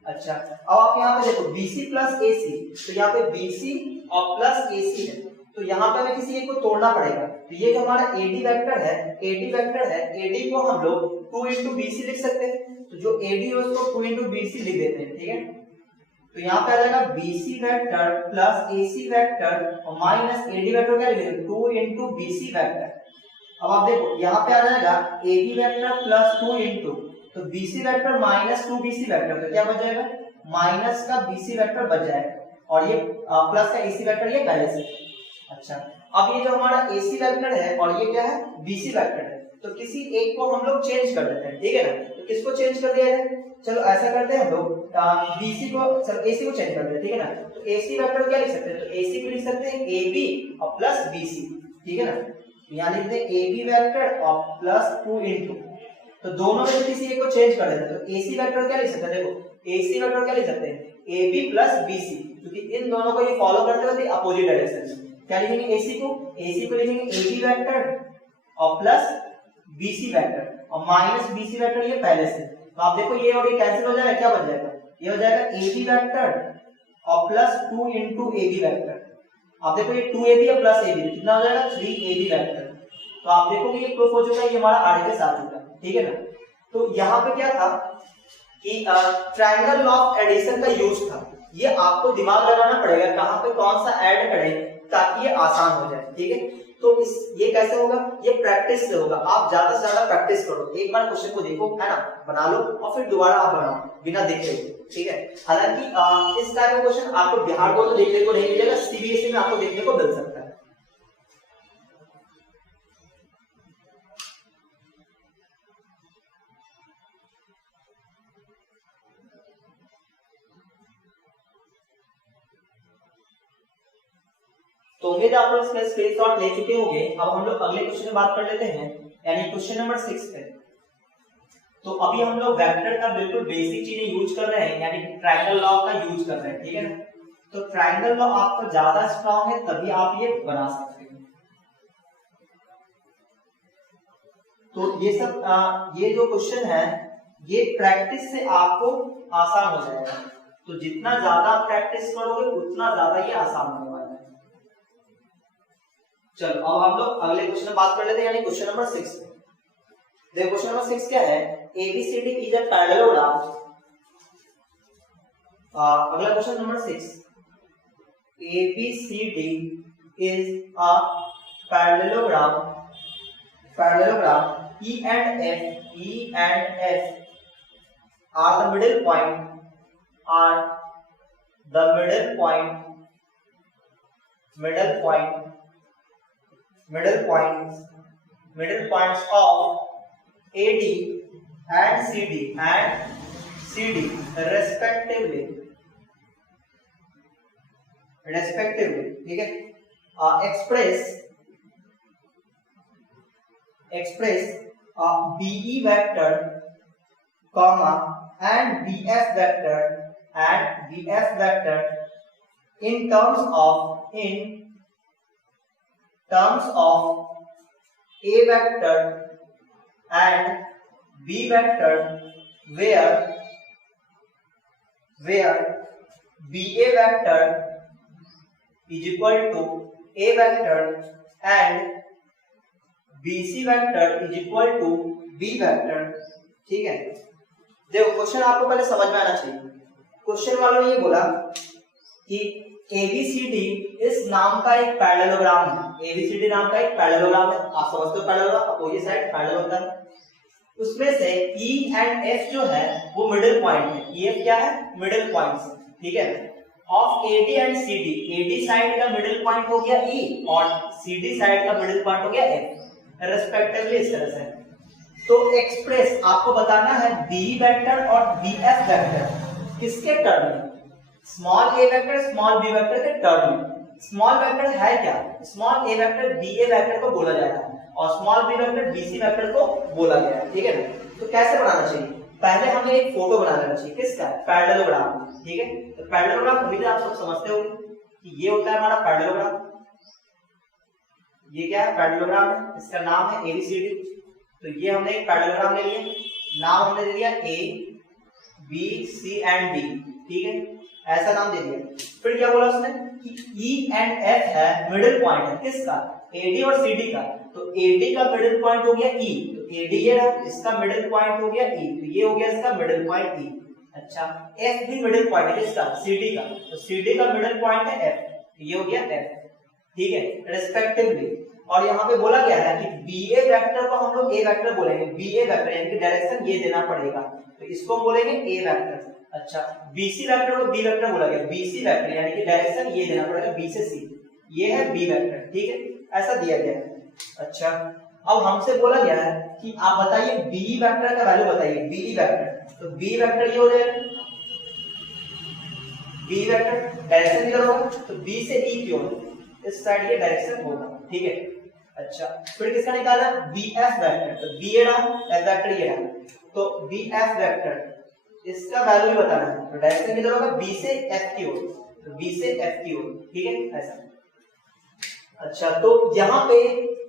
अच्छा, अब आप यहाँ पे देखो BC प्लस AC, तो यहाँ पे BC और प्लस AC है, तो यहाँ पे हमें किसी एक को तोड़ना पड़ेगा, तो ये जो हमारा AD वेक्टर है AD को हम लोग 2 into BC लिख सकते हैं, तो जो AD है उसको 2 into BC लिख देते हैं। ठीक है, तो यहाँ पे आ जाएगा BC vector plus AC vector और माइनस AD वेक्टर क्या लिखेंगे 2 into BC वेक्टर। अब आप देखो यहाँ पे आ जाएगा AB वेक्टर प्लस 2 into, तो BC vector minus 2BC vector, तो क्या बच जाएगा माइनस का BC वेक्टर बच जाएगा और ये प्लस का AC वेक्टर ये पहले से। अच्छा, अब ये जो हमारा AC वेक्टर है और ये क्या है BC वेक्टर है, तो किसी एक को हम लोग चेंज कर देते हैं। ठीक है ना, तो किसको चेंज कर दिया जाए, चलो ऐसा करते हैं हम लोग BC को AC को चेंज कर देते हैं। ठीक है ना, तो AC वेक्टर क्या लिख सकते हैं, तो AC को लिख सकते हैं AB और प्लस BC। ठीक है ना, यहाँ लिखते हैं AB वेक्टर और प्लस 2 इनटू, तो दोनों में से किसी एक को चेंज कर देते हैं। तो AC वेक्टर क्या लिख सकते हैं, देखो AC वेक्टर क्या लिख सकते हैं, AB प्लस BC, क्योंकि इन दोनों को ये फॉलो करते हुए अपोजिट डायरेक्शन में। क्या लिखेंगे, AC को लिखेंगे AB वेक्टर और प्लस BC वेक्टर और माइनस BC वेक्टर ये पहले से। तो आप देखो ये और ये कैंसिल हो जाएगा, क्या बच जाएगा, ये हो जाएगा AB वेक्टर और प्लस 2 into AB वेक्टर। आप देखो ये 2AB और प्लस AB कितना हो जाएगा, 3AB वेक्टर। तो आप देखोगे ये प्रूफ हो चुका है, ये हमारा आगे के साथ चुका है, ठीक है ना। तो यहाँ पे क्या था कि ट्रायंगल लॉ ऑफ एडिशन का यूज था। ये आपको दिमाग लगाना पड़ेगा कहां पे कौन सा ऐड करें ताकि ये आसान हो जाए, ठीक है। तो ये कैसे होगा, ये प्रैक्टिस से होगा। आप ज्यादा से ज्यादा प्रैक्टिस करो, एक बार क्वेश्चन को देखो, है ना, बना लो और फिर दोबारा आप बनाओ बिना देखे हुए, ठीक है। हालांकि इस टाइप का क्वेश्चन आपको बिहार बोर्ड में देखने को नहीं मिलेगा, CBSE में आपको देखने को मिल सकता है। तो उम्मीद आप लोग इसका स्क्रीनशॉट ले चुके होंगे। अब हम लोग अगले क्वेश्चन में बात कर लेते हैं, यानी क्वेश्चन नंबर 6 पे। तो अभी हम लोग वेक्टर का बिल्कुल बेसिक चीजें यूज कर रहे हैं, यानी ट्रायंगल लॉ का यूज कर रहे हैं, ठीक है ना। तो ट्रायंगल लॉ आपका ज्यादा स्ट्रांग है तभी आप ये बना सकते हैं। तो ये सब ये जो क्वेश्चन है ये प्रैक्टिस से आपको आसान हो जाएगा। तो जितना ज्यादा प्रैक्टिस करोगे उतना ज्यादा ये आसान होने वाला है। चलो अब हम लोग अगले क्वेश्चन में बात कर लेते हैं, यानी क्वेश्चन नंबर 6। देखो क्वेश्चन नंबर 6 क्या है, ABCD इज अ पैरेललोग्राम। अगला question number 6, ABCD is a parallelogram. Parallelogram E and F are the middle point, are the middle points of AD and CD respectively, ठीक है। express BE vector comma and BF vector in terms of A vector and B vector where BA vector is equal to A vector and BC vector is equal to B vector, ठीक है। देखो question आपको पहले समझ में आना चाहिए। Question वालों ने ये बोला कि ABCD इस नाम का एक पैरेललोग्राम है। ABCD नाम का एक पैरेललोग्राम है, आप समझते हो पैरेललोग्राम अपोजिट साइड पैरेलल होता है। उसमें से E एंड F जो है वो मिडिल पॉइंट है। EF क्या है, मिडिल पॉइंट्स, ठीक है। Of AD and CD, AD side का मिडिल पॉइंट हो गया E और CD साइड का मिडिल पॉइंट हो गया F रेस्पेक्टिवली, इस तरह से। तो एक्सप्रेस आपको बताना है BE वेक्टर और BF वेक्टर किसके टर्म में, small a vector small b vector के टर्म में। स्मॉल वेक्टर है क्या, small a vector BA vector को बोला जाता है और small b vector BC vector को बोला गया है, ठीक है ना। तो कैसे बनाना चाहिए, पहले हमें एक फोटो बना लेना चाहिए, किसका, पैरेललोग्राम, ठीक है। तो पैरेललोग्राम अभी आप सब समझते हो कि ये होता है हमारा पैरेललोग्राम। ये क्या है, पैरेललोग्राम है, इसका नाम है ABCD। तो ये हमने एक पैरेललोग्राम ले लिया, नाम हमने दे दिया A B C and D, ठीक है, ऐसा नाम दे दिया। फिर क्या बोला उसने कि E एंड F है मिडिल पॉइंट है किसका, AD और CD का। तो AD का मिडिल पॉइंट हो गया E, तो AD ये रहा, इसका मिडिल पॉइंट हो गया E, तो ये हो गया इसका मिडिल पॉइंट E। अच्छा, F भी मिडिल पॉइंट है किसका, CD का, तो CD का मिडिल पॉइंट है F, तो ये हो गया F, ठीक है, रेस्पेक्टिवली। और यहाँ पे बोला गया है कि BA वेक्टर को हम लोग A वेक्टर बोलेंगे, BA वेक्टर यानी कि डायरेक्शन ये देना पड़ेगा, तो इसको बोलेंगे A वेक्टर। अच्छा, BC वेक्टर को B वेक्टर बोला गया, BC वेक्टर यानी कि डायरेक्शन ये देना पड़ेगा B से C, ये है B वेक्टर, ठीक है, ऐसा दिया गया है। अच्छा, अब हमसे बोला गया है कि आप बताइए BE वेक्टर का वैल्यू बताइए, BE वेक्टर, तो B वेक्टर ये हो जाएगा, B वेक्टर डायरेक्शन इधर होगा, तो B से E क्यों, इस साइड ये डायरेक्शन होगा, ठीक है। अच्छा, फिर किसका निकाला, BF वेक्टर, तो B ये रहा, F वेक्टर ये रहा, तो बी एफ वेक्टर इसका वैल्यू भी बताना है, तो डायरेक्शन किधर होगा, बी से एफ की ओर, तो बी से एफ की ओर, ठीक है ऐसा। अच्छा तो यहाँ पे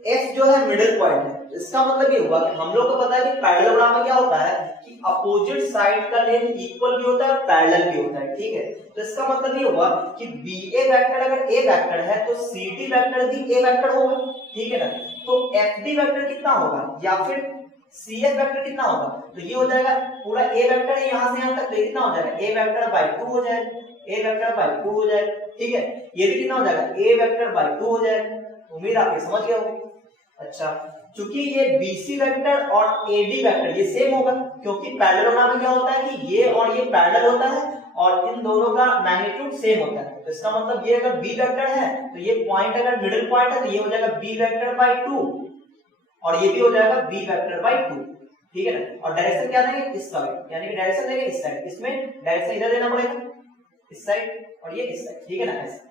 F जो है मिडिल पॉइंट है, इसका मतलब ये हुआ कि हम लोग को पता है कि पैरेललोग्राम में क्या होता है कि अपोजिट साइड का लेंथ इक्वल भी होता है, पैरेलल भी होता है, ठीक है। तो इसका मतलब ये हुआ कि BA वेक्टर अगर A वेक्टर है तो CD वेक्टर भी A वेक्टर होगा, ठीक है ना। तो FD वेक्टर कितना होगा या फिर CF वेक्टर कितना होगा, तो ये हो जाएगा पूरा A वेक्टर है यहाँ से यहाँ तक, तो कितना हो जाएगा A वेक्टर बाय 2 हो जाएगा, A वेक्टर बाय 2 हो जाएगा, ठीक है। ये भी कितना हो जाएगा A वेक्टर बाय 2 हो जाएगा। उम्मीद आप ये समझ गए होंगे। अच्छा चूंकि ये BC वेक्टर और AD वेक्टर ये सेम होगा, क्योंकि पैरेललोग्राम में क्या होता है कि ये और ये पैरेलल होता है और इन दोनों का मैग्नीट्यूड सेम होता है। तो इसका मतलब ये अगर B वेक्टर है तो ये पॉइंट अगर मिडिल पॉइंट है तो ये हो जाएगा B वेक्टर बाय 2 और ये भी हो जाएगा B वेक्टर बाय 2, ठीक है ना। और डायरेक्शन क्या देंगे, इसका भी, यानी कि डायरेक्शन देंगे इस साइड, इसमें डायरेक्शन इधर देना पड़ेगा इस साइड और ये इस साइड, ठीक है ना ऐसे।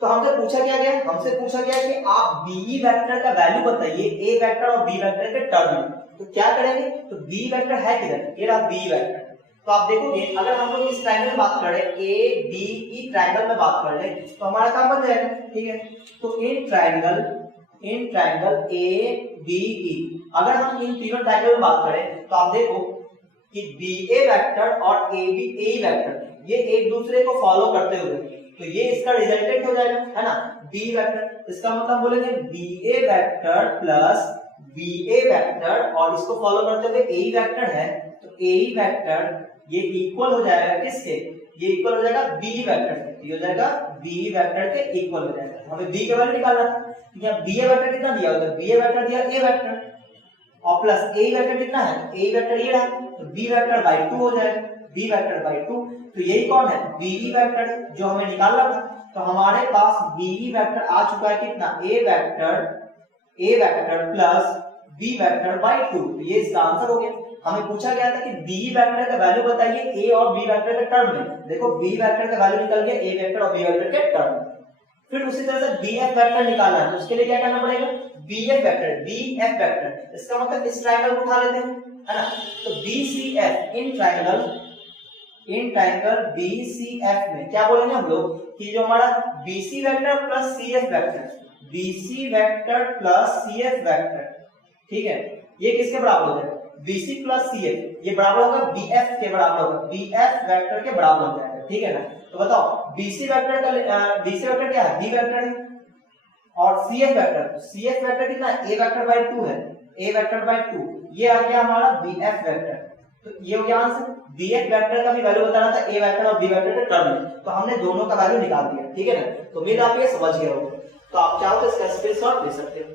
तो हमसे पूछा क्या गया, हमसे पूछा गया कि आप BE वेक्टर का वैल्यू बताइए A वेक्टर और B वेक्टर के टर्म में। तो क्या करेंगे, तो B वेक्टर है किधर, ये रहा B वेक्टर। तो आप देखोगे अगर हम लोग इस ट्रायंगल में बात करें ABE ट्रायंगल में बात कर ले तो हमारा काम बन जाएगा, ठीक है। तो इन ट्रायंगल ABE अगर हम इन तीनों ट्रायंगल में बात करें तो आप देखो कि BA वेक्टर और AE वेक्टर ये एक दूसरे को फॉलो करते हुए, तो ये इसका रिजल्टेंट हो जाएगा, है ना, B वेक्टर। इसका मतलब बोलेंगे BA vector plus BA vector और इसको फॉलो करते हुए AE वेक्टर है, तो AE वेक्टर ये इक्वल हो जाएगा किसके, ये इक्वल हो जाएगा BE वेक्टर के, ये हो जाएगा BE वेक्टर के इक्वल हो जाएगा। हमें B का वैल्यू निकालना था, यहाँ BA वेक्टर कितना दिया होगा, BA वेक्टर दिया A वेक्टर और प्लस AE वेक्टर कितना है, AE वेक्टर ये रहा, तो B वेक्टर बाय 2 हो जाएगा, B वेक्टर बाय 2। तो यही कौन है, BE वेक्टर जो हमें निकालना था। तो हमारे पास BE वेक्टर आ चुका है कितना, A vector plus B vector by 2, तो ये इसका आंसर हो गया। हमें पूछा गया था कि BE वेक्टर का वैल्यू बताइए A और B वेक्टर के टर्म में। देखो B वेक्टर का वैल्यू निकल गया A वेक्टर और B वेक्टर के टर्म में। फिर उसी तरह से BF वेक्टर निकालना है, तो उसके लिए क्या करना पड़ेगा, BF वेक्टर, इसका मतलब इस ट्रायंगल को उठा लेते हैं, है ना। तो BCF इन ट्रायंगल BCF में क्या बोलेंगे हम लोग कि जो हमारा BC vector plus CF vector, ठीक है, ये किसके बराबर हो जाएगा, BC प्लस CF, ये बराबर होगा BF के बराबर होगा, BF वेक्टर के बराबर हो जाएगा, ठीक है ना। तो बताओ BC वेक्टर क्या है, B वेक्टर है और CF वेक्टर कितना है, A वेक्टर बाय 2 है, A वेक्टर बाय 2, ये आ गया हमारा BF वेक्टर। तो ये हो गया आंसर। BF वेक्टर का भी वैल्यू बताना था A वेक्टर और B वेक्टर के टर्म में, तो हमने दोनों का वैल्यू निकाल दिया, ठीक है ना। तो उम्मीद आप ये समझ गए होंगे। तो आप चाहो तो इसका स्क्रीनशॉट ले सकते हो।